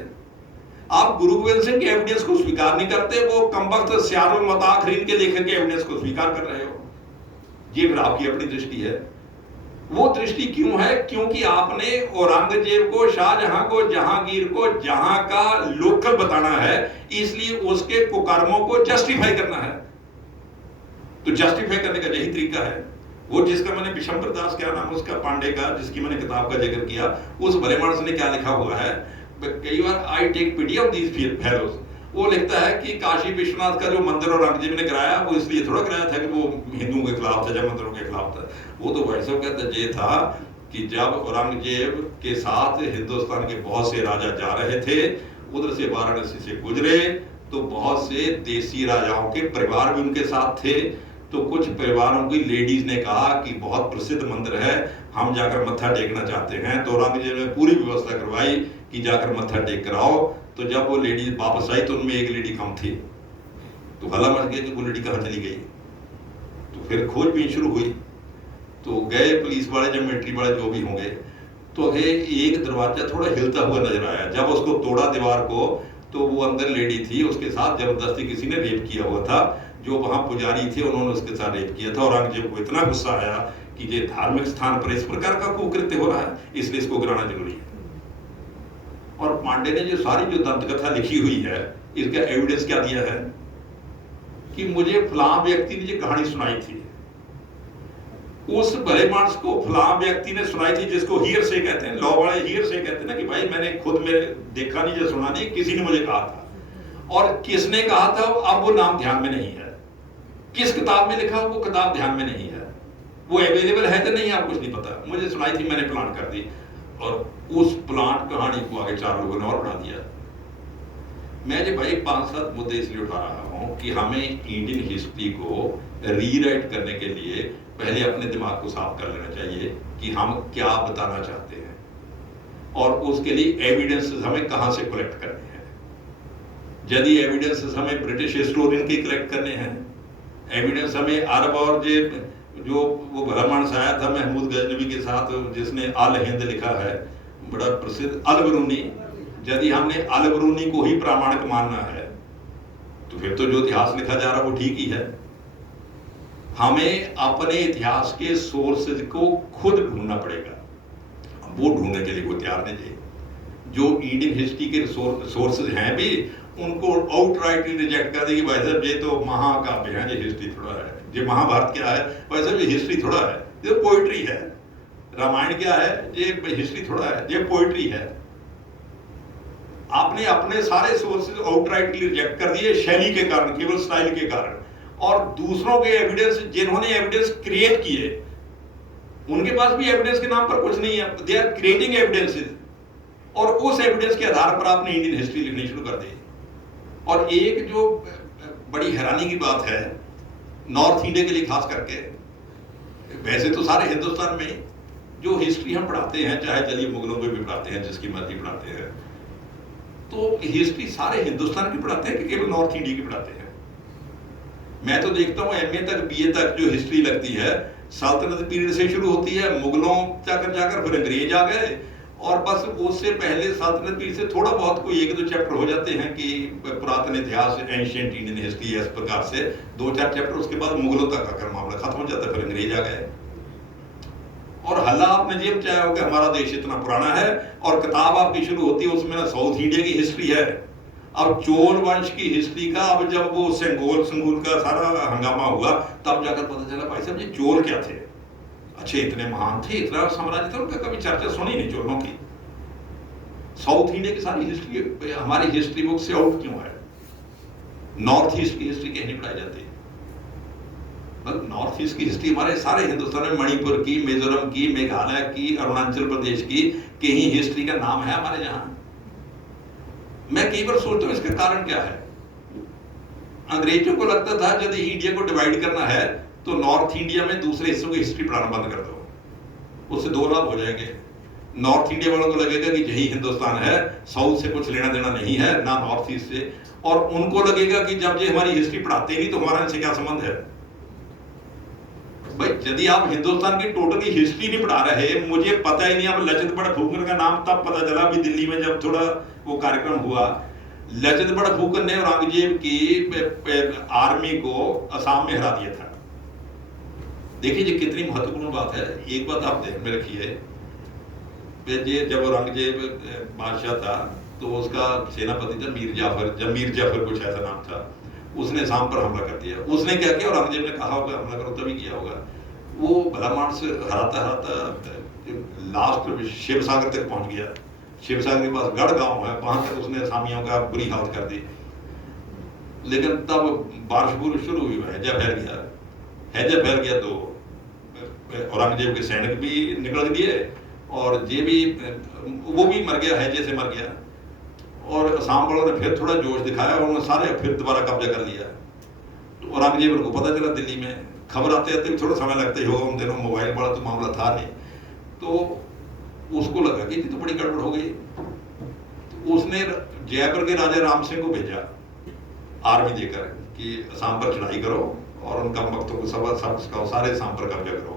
आप गुरु गोविंद सिंह के एविडेंस को स्वीकार नहीं करते, वो कमबख्त सियारुल मुताखरीन के लेखक के एविडेंस को स्वीकार कर रहे हो। ये फिर आपकी अपनी दृष्टि है। वो दृष्टि क्यों है? क्योंकि आपने औरंगजेब को, शाहजहां को, जहांगीर को जहां का लोकल बताना है, इसलिए उसके कुकर्मों को जस्टिफाई करना है। तो जस्टिफाई करने का यही तरीका है। वो जिसका मैंने विशंबर दास, क्या नाम उसका, पांडे का, जिसकी मैंने किताब का जिक्र किया, उस भले मानस ने क्या लिखा हुआ है, कई बार I take pity of these fellows. वो लिखता है कि काशी विश्वनाथ का जो मंदिर औरंगजेब ने कराया, वो इसलिए थोड़ा कराया था कि वो हिंदुओं के खिलाफ था, जब मंदिरों के खिलाफ था। वो तो भाई साहब कहता ये था कि जब औरंगजेब के साथ हिंदुस्तान के बहुत से राजा जा रहे थे, उधर से वाराणसी से गुजरे, तो बहुत से देसी राजाओं के परिवार भी उनके साथ थे। तो कुछ परिवारों की लेडीज ने कहा कि बहुत प्रसिद्ध मंदिर है, हम जाकर मत्था टेकना चाहते हैं। तो औरंगजेब ने पूरी व्यवस्था करवाई कि जाकर मत्था टेक कर आओ। तो जब वो लेडीज वापस आई तो उनमें एक लेडी कम थी, तो हल्ला मच गया कि वो लेडी कहाँ चली गई। तो फिर खोजबीन शुरू हुई, तो गए पुलिस वाले, जब मिलिट्री वाले जो भी होंगे, तो एक दरवाजा थोड़ा हिलता हुआ नजर आया। जब उसको तोड़ा दीवार को, तो वो अंदर लेडी थी, उसके साथ जबरदस्ती किसी ने रेप किया हुआ था। जो वहां पुजारी थे उन्होंने उसके साथ रेप किया था। औरंगजेब को इतना गुस्सा आया कि ये धार्मिक स्थान पर इस प्रकार का कुकृत्य हो रहा है, इसलिए इसको गिराना जरूरी है। और पांडे ने जो सारी जो दंत कथा लिखी हुई है, इसका एविडेंस क्या दिया है कि मुझे फलां व्यक्ति ने जो कहानी सुनाई थी, उस भले मानस को फलां व्यक्ति ने सुनाई थी, जिसको हियर से कहते हैं, लॉ वाले हियर से कहते हैं ना, कि भाई मैंने खुद मेरे देखा नहीं, जो सुना नहीं, किसी ने मुझे कहा था। और किसने कहा था अब वो नाम ध्यान में नहीं है, किस किताब में लिखा वो किताब ध्यान में नहीं है, वो अवेलेबल है तो नहीं, आप कुछ नहीं पता। मुझे सुनाई थी, मैंने प्लांट कर दी, और उस प्लांट कहानी को आगे 4 लोगों ने और बढ़ा दिया। मैं जो भाई 5-7 मुद्दे इसलिए उठा रहा हूं कि हमें इंडियन हिस्ट्री को रीराइट करने के लिए पहले अपने दिमाग को साफ कर लेना चाहिए कि हम क्या बताना चाहते हैं, और उसके लिए एविडेंसेस हमें कहाँ से कलेक्ट करने हैं। यदि एविडेंसेस हमें ब्रिटिश हिस्टोरियन के कलेक्ट करने हैं, एविडेंस हमें अरब और जो वो भला मानस आया था महमूद गजनवी के साथ, जिसने अल हिंद लिखा है, बड़ा प्रसिद्ध अल-बरूनी, यदि हमने अल-बरूनी को ही प्रामाणिक मानना है तो फिर तो जो इतिहास लिखा जा रहा है वो ठीक ही है। हमें अपने इतिहास के सोर्सेज को खुद ढूंढना पड़ेगा, वो ढूंढने के लिए कोई तैयार नहीं है। जो इंडियन हिस्ट्री के सोर्सेज हैं भी उनको आउटराइटली रिजेक्ट कर देगी, भाई साहब ये तो महाकाव्य है, ये हिस्ट्री थोड़ा है, ये महाभारत क्या है, भाई साहब ये हिस्ट्री थोड़ा है, ये पोइट्री है, रामायण क्या है, ये हिस्ट्री थोड़ा है, ये पोइट्री है। आपने अपने सारे सोर्सेज आउटराइटली रिजेक्ट कर दिए शैली के कारण, केवल स्टाइल के कारण, और दूसरों के एविडेंस, जिन्होंने एविडेंस क्रिएट किए उनके पास भी एविडेंस के नाम पर कुछ नहीं है, दे आर क्रिएटिंग एविडेंसेस, और उस एविडेंस के आधार पर आपने इंडियन हिस्ट्री लिखनी शुरू कर दी। और एक जो बड़ी हैरानी की बात है नॉर्थ इंडिया के लिए खास करके, वैसे तो सारे हिंदुस्तान में जो हिस्ट्री हम पढ़ाते हैं, चाहे चलिए मुगलों में भी पढ़ाते हैं, जिसकी मर्जी पढ़ाते हैं, तो हिस्ट्री सारे हिंदुस्तान की पढ़ाते हैं कि केवल नॉर्थ इंडिया की पढ़ाते हैं। मैं तो देखता हूँ एमए तक बीए तक जो हिस्ट्री लगती है सल्तनत पीरियड से शुरू होती है, मुगलों जाकर फिर अंग्रेज आ गए, और बस उससे पहले सल्तनत पीरियड से थोड़ा बहुत कोई एक दो चैप्टर हो जाते हैं कि पुरातन इतिहास, एंशिएंट इंडियन हिस्ट्री, इस प्रकार से दो चार चैप्टर, उसके बाद मुगलों तक आकर मामला खत्म हो जाता है, फिर अंग्रेज आ गए। और हल्ला आपने जेब चाहे हो कि हमारा देश इतना पुराना है, और किताब आपकी शुरू होती है उसमें साउथ इंडिया की हिस्ट्री है। अब चोल वंश की हिस्ट्री का, अब जब वो संगूल का सारा हंगामा हुआ तब जाकर पता चला भाई साहब ये चोल क्या थे, अच्छे इतने महान थे, इतना साम्राज्य था, उनका कभी चर्चा सुनी नहीं चोलों की। साउथ इंडिया की सारी हिस्ट्री हमारी हिस्ट्री बुक से आउट क्यों है? नॉर्थ ईस्ट की हिस्ट्री कहीं नहीं पढ़ाई जाती। नॉर्थ ईस्ट की हिस्ट्री हमारे सारे हिंदुस्तान में, मणिपुर की, मिजोरम की, मेघालय की, अरुणाचल प्रदेश की, कहीं हिस्ट्री का नाम है हमारे यहाँ? मैं कई बार सोचता हूँ इसका कारण क्या है। अंग्रेजों को लगता था यदि इंडिया को डिवाइड करना है तो नॉर्थ इंडिया में दूसरे हिस्सों की हिस्ट्री पढ़ाना बंद कर दो, उससे दो लाभ हो जाएंगे। नॉर्थ इंडिया वालों को लगेगा कि यही हिंदुस्तान है, साउथ से कुछ लेना देना नहीं है, ना नॉर्थ ईस्ट से, और उनको लगेगा कि जब ये हमारी हिस्ट्री पढ़ाते नहीं तो हमारा इनसे क्या संबंध है। भाई यदि आप हिंदुस्तान की टोटली हिस्ट्री नहीं पढ़ा रहे, मुझे पता ही नहीं, अब लचित बड़फुकन का नाम तब पता चला अभी दिल्ली में जब थोड़ा वो कार्यक्रम हुआ। लचित बड़फुकन ने औरंगजेब की आर्मी को असम में हरा दिया था। देखिए ये कितनी महत्वपूर्ण बात है। एक बात आप ध्यान में रखिए, जब औरंगजेब बादशाह था तो उसका सेनापति था मीर जाफर, जब मीर जाफर कुछ ऐसा नाम था, उसने शाम पर हमला कर दिया। उसने क्या किया, औरंगजेब ने कहा होगा हमला करो, तभी किया होगा। वो भला मानस हराता हराता लास्ट शिव सागर तक पहुंच गया। शिव सागर के पास गढ़ गांव है, वहां तक उसने असामियों का बुरी हालत कर दी। लेकिन तब बारिश शुरू हुई, हैजा फैल गया। हैजा फैल गया तो औरंगजेब के सैनिक भी निकल दिए, और ये भी वो भी मर गया, हैजे से मर गया। और असम वालों ने फिर थोड़ा जोश दिखाया और उन्होंने सारे फिर दोबारा कब्जा कर लिया। तो औरंगजेब को पता चला, दिल्ली में खबर आते आते भी थोड़ा समय लगता ही होगा, उन दिनों मोबाइल वाला तो मामला था नहीं, तो उसको लगा कि तो बड़ी गड़बड़ हो गई। तो उसने जयपुर के राजा राम सिंह को भेजा आर्मी देकर कि असम पर चढ़ाई करो और उन कम वक्तों को सब सारे असम पर कब्जा करो।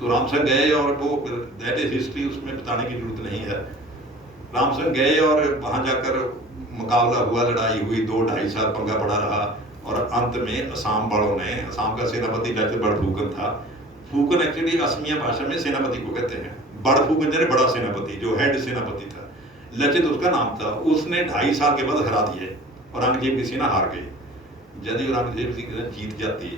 तो राम सिंह गए, और वो दैट इज हिस्ट्री, उसमें बताने की जरूरत नहीं है। राम सिंह गए और वहां जाकर मुकाबला हुआ, लड़ाई हुई, 2-2.5 साल पंगा पड़ा रहा, और अंत में असम वालों ने, असम का सेनापति लचित बड़फुकन था। फुकन एक्चुअली असमिया भाषा में सेनापति को कहते हैं, बड़फुकन जैसे बड़ा सेनापति, जो हेड सेनापति था, लचित उसका नाम था। उसने 2.5 साल के बाद हरा दिए, औरंगजेब की सेना हार गई। यदि औरंगजेब की जीत जाती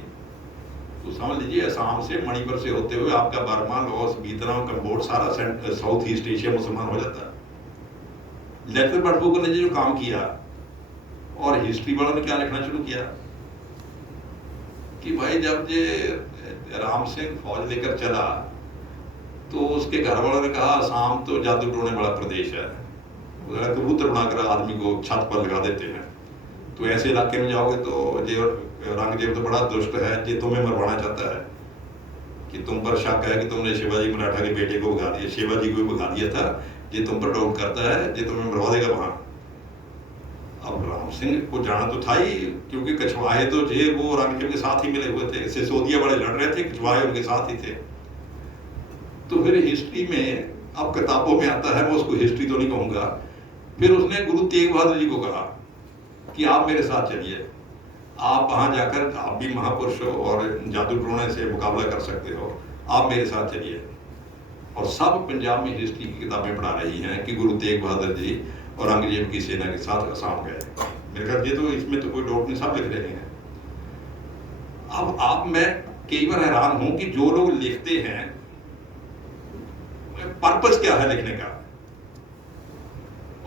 तो समझ लीजिए असम से, मणिपुर से होते हुए आपका बर्मा, लाओस, वियतनाम, कंबोज, सारा साउथ ईस्ट एशिया मुसलमान हो जाता। लचित बड़फुकन ने जो काम किया, और हिस्ट्री वालों ने क्या लिखना शुरू किया कि भाई जब ये राम सिंह फौज लेकर चला तो उसके घर वालों ने कहा असम तो जादू टोने वाला प्रदेश है, कबूतर बनाकर आदमी को छत पर लगा देते हैं, तो ऐसे इलाके में जाओगे तो ये औरंगजेब तो बड़ा दुष्ट है, ये तुम्हें मरवाना चाहता है। कि तुम पर शक है कि तुमने शिवाजी मराठा के बेटे को भगा दिया, शिवाजी को भी भगा दिया था, ये तुम पर डाउट करता है, ये तुम्हें मरवा देगा वहां। अब राम सिंह को जाना तो था ही, क्योंकि कछवाहे तो थे वो औरंगजेब के साथ ही मिले हुए थे, सिसोदिया वाले लड़ रहे थे, कछवाहे उनके साथ ही थे। तो फिर हिस्ट्री में, अब किताबों में आता है, मैं उसको हिस्ट्री तो नहीं कहूंगा, फिर उसने गुरु तेग बहादुर जी को कहा कि आप मेरे साथ चलिए, आप वहां जाकर आप भी महापुरुष हो और जादू टोने से मुकाबला कर सकते हो, आप मेरे साथ चलिए। और सब पंजाब में हिस्ट्री की किताबें पढ़ा रही हैं कि गुरु तेग बहादुर जी औरंगजेब की सेना के साथ असम गए। मेरे ख्याल ये तो इसमें तो कोई डाउट नहीं, सब लिख रहे हैं। अब आप, मैं कई बार हैरान हूं कि जो लोग लिखते हैं, पर्पस क्या है लिखने का।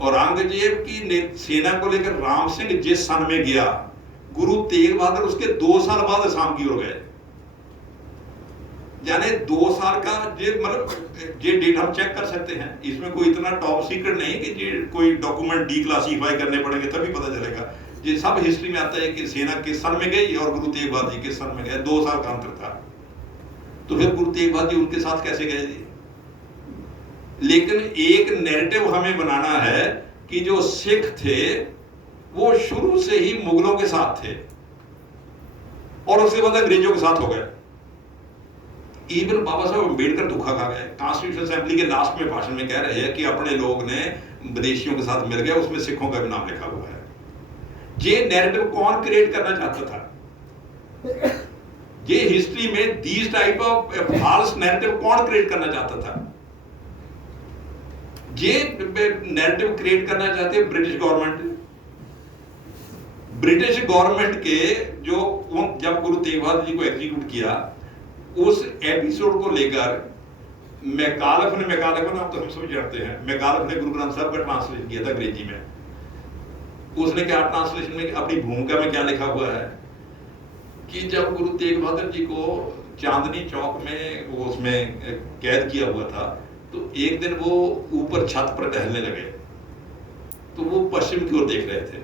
औरंगजेब की सेना को लेकर राम सिंह जिस सन में गया, गुरु तेग बहादुर उसके 2 साल बाद असम की ओर गए। यानी 2 साल का ये डेट हम चेक कर सकते हैं, इसमें कोई इतना टॉप सीक्रेट नहीं कि ये कोई डॉक्यूमेंट डीक्लासिफाई करने पड़ेंगे तभी पता चलेगा। ये सब हिस्ट्री में आता है कि सेना किस सन में गई और गुरु तेग बहादुर जी किस सन में गए, 2 साल का अंतर था। तो फिर गुरु तेग बहादुर जी उनके साथ कैसे गए जी? लेकिन एक नैरेटिव हमें बनाना है कि जो सिख थे वो शुरू से ही मुगलों के साथ थे और उसके बाद अंग्रेजों के साथ हो गए। इवन बाबा साहब अम्बेडकर धोखा खा गए। कॉन्स्टिट्यूशन असेंबली के लास्ट में भाषण में कह रहे हैं कि अपने लोग ने विदेशियों के साथ मिल गया, उसमें सिखों का भी नाम लिखा हुआ है। ये नैरेटिव कौन क्रिएट करना चाहता था? ये हिस्ट्री में these type of false narrative कौन क्रिएट करना चाहता था? ये नैरेटिव क्रिएट करना चाहते हैं ब्रिटिश गवर्नमेंट। ब्रिटिश गवर्नमेंट के जो जब गुरु तेग बहादुर जी को एग्जीक्यूट किया, उस एपिसोड को लेकर मैकालफ ने आप तो हम समझ जाते हैं, मैकालफ ने गुरु ग्रंथ साहब का ट्रांसलेशन किया था अंग्रेजी में। उसने क्या ट्रांसलेशन में अपनी भूमिका में क्या लिखा हुआ है कि जब गुरु तेग बहादुर जी को चांदनी चौक में वो उसमें कैद किया हुआ था, तो एक दिन वो ऊपर छत पर टहलने लगे, तो वो पश्चिम की ओर देख रहे थे।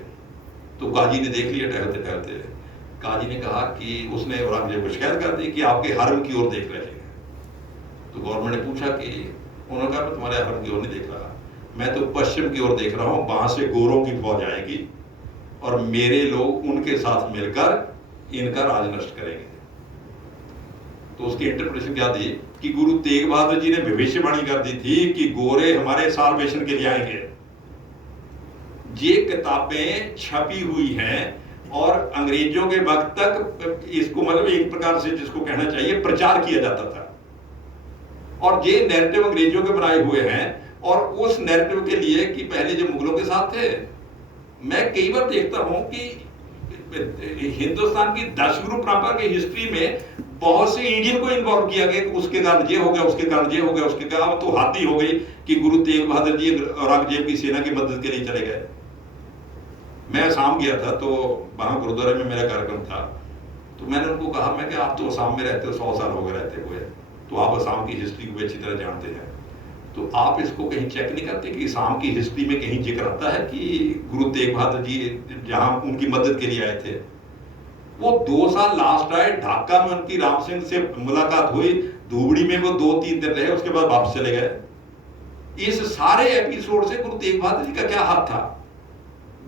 तो काजी ने देख लिया टहलते टहलते, काजी ने कहा कि उसने औरंगजेब को शिकायत कर दी कि आपके हरम की ओर देख रहे हैं। तो गवर्नमेंट ने पूछा कि, उन्होंने कहा मैं तुम्हारे हरम की ओर नहीं देख रहा, मैं तो पश्चिम की ओर देख रहा हूँ, वहां से गोरों की फौज आएगी और मेरे लोग उनके साथ मिलकर इनका राज नष्ट करेंगे। तो उसकी इंटरप्रिटेशन क्या दी कि गुरु तेग बहादुर जी ने भविष्यवाणी कर दी थी कि गोरे हमारे साल्वेशन के लिए आएंगे। ये किताबें छपी हुई हैं और अंग्रेजों के वक्त तक इसको मतलब एक प्रकार से जिसको कहना चाहिए प्रचार किया जाता था, और ये नैरेटिव अंग्रेजों के बनाए हुए हैं। और उस नैरेटिव के लिए कि पहले जो मुगलों के साथ थे, मैं कई बार देखता हूं कि हिंदुस्तान की 10 गुरु परंपरा की हिस्ट्री में बहुत से इंडियन को इन्वॉल्व किया गया कि उसके कारण ये हो गया, उसके कारण ये हो गया, उसके कारण तो हाथी हो गई कि गुरु तेग बहादुर जी औरंगजेब की सेना की मदद के लिए चले गए। मैं असम गया था, तो वहां गुरुद्वारे में मेरा कार्यक्रम था, तो मैंने उनको कहा, मैं कि आप तो असम में रहते हो, 100 साल हो गए रहते हुए, तो आप असम की हिस्ट्री को अच्छी तरह जानते हैं, तो आप इसको कहीं चेक नहीं करते कि असम की हिस्ट्री में कहीं जिक्र आता है कि गुरु तेग बहादुर जी जहां उनकी मदद के लिए आए थे, वो 2 साल लास्ट आए, ढाका में उनकी राम सिंह से मुलाकात हुई, धुबड़ी में वो 2-3 दिन रहे, उसके बाद वापस चले गए। इस सारे एपिसोड से गुरु तेग बहादुर जी का क्या हाथ था?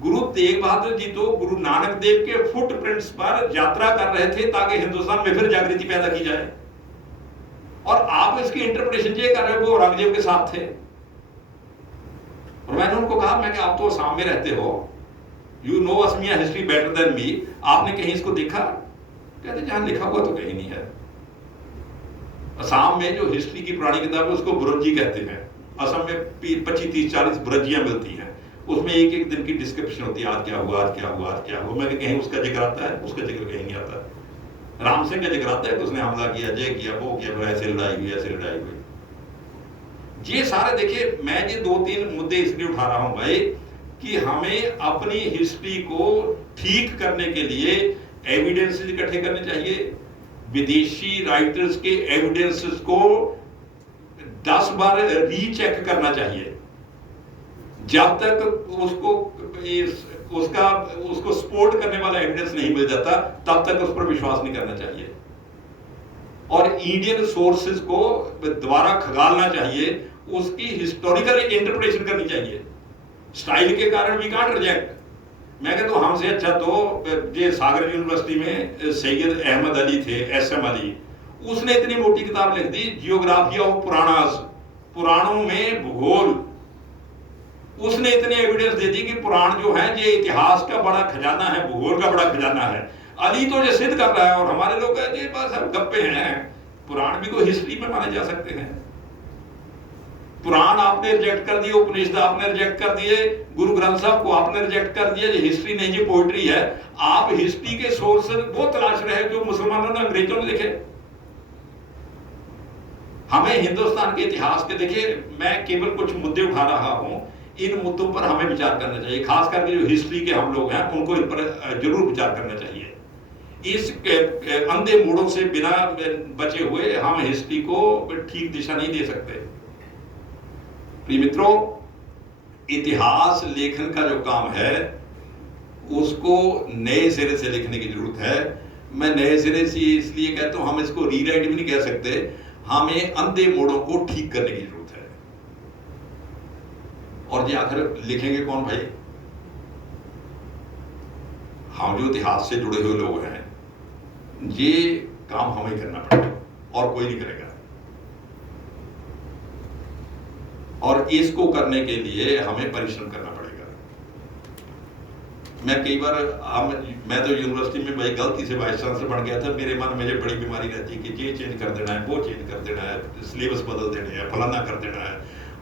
गुरु तेग बहादुर जी तो गुरु नानक देव के फुटप्रिंट्स पर यात्रा कर रहे थे ताकि हिंदुस्तान में फिर जागृति पैदा की जाए, और आप इसकी इंटरप्रिटेशन ये कर रहे हो वो औरंगजेब के साथ थे। और मैंने उनको कहा, मैं कि आप तो असम में रहते हो, you know Asamiya history better than me, आपने कहीं इसको देखा? कहते जहां लिखा हुआ तो कहीं नहीं है। असम में जो हिस्ट्री की पुरानी किताब है उसको बुरजी कहते हैं। असम में 25-30-40 बुरजियां मिलती हैं, उसमें एक एक दिन की डिस्क्रिप्शन होती है, आज क्या हुआ, आज क्या हुआ, आज क्या हुआ। मैं कहीं उसका जिक्र आता है, उसका जिक्र कहीं नहीं आता। राम सिंह का जिक्र आता है कि उसने हमला किया, ये किया, वो किया, फिर ऐसे लड़ाई हुई, ऐसे लड़ाई हुई। ये सारे देखिए, मैं ये 2-3 मुद्दे इसलिए उठा रहा हूं भाई कि हमें अपनी हिस्ट्री को ठीक करने के लिए एविडेंसेस इकट्ठे करने चाहिए। विदेशी राइटर्स के एविडेंसेस को 10 बार रीचेक करना चाहिए। जब तक उसको सपोर्ट करने वाला एविडेंस नहीं मिल जाता, तब तक उस पर विश्वास नहीं करना चाहिए। और इंडियन सोर्सेज को दोबारा खगालना चाहिए, उसकी हिस्टोरिकल इंटरप्रिटेशन करनी चाहिए। स्टाइल के कारण वी कांट रिजेक्ट। मैं कहता हूँ हमसे अच्छा तो ये सागर यूनिवर्सिटी में सैयद अहमद अली थे, SM अली, उसने इतनी मोटी किताब लिख दी जियोग्राफी ऑफ पुराणास, पुराणों में भूगोल। उसने इतनी एविडेंस दे दी कि पुराण जो है ये इतिहास का बड़ा खजाना है, भूगोल का बड़ा खजाना है। अली तो ये सिद्ध कर रहा है, और हमारे लोग कहते हैं बस अब गप्पे हैं। पुराण भी तो हिस्ट्री में माने जा सकते हैं। पुराण आपने रिजेक्ट कर दिए, उपनिषद आपने रिजेक्ट कर दिए, गुरु ग्रंथ साहब को आपने रिजेक्ट कर दिया, ये हिस्ट्री नहीं, ये पोइट्री है। आप हिस्ट्री के सोर्स वो तलाश रहे हैं जो मुसलमानों ने, अंग्रेजों ने लिखे। हमें हिंदुस्तान के इतिहास के, देखिए मैं केवल कुछ मुद्दे उठा रहा हूं, इन मुद्दों पर हमें विचार करना चाहिए। खास करके जो हिस्ट्री के हम लोग हैं उनको इन पर जरूर विचार करना चाहिए। इस अंधे मोड़ों से बिना बचे हुए हम हिस्ट्री को ठीक दिशा नहीं दे सकते। प्रिय मित्रों, इतिहास लेखन का जो काम है उसको नए सिरे से लिखने की जरूरत है। मैं नए सिरे से इसलिए कहता हूं, हम इसको रीराइट भी नहीं कह सकते, हमें अंधे मोड़ों को ठीक करने की जरूरत है। और ये आखिर लिखेंगे कौन भाई? हम जो इतिहास से जुड़े हुए लोग हैं, ये काम हमें करना पड़ेगा और कोई नहीं करेगा। और इसको करने के लिए हमें परिश्रम करना पड़ेगा। मैं कई बार मैं तो यूनिवर्सिटी में भाई गलती से वाइस चांसलर बन गया था। मेरे मन में ये बड़ी बीमारी रहती है कि ये चेंज कर देना है, वो चेंज कर देना है, सिलेबस बदल देने हैं, फलाना कर देना है।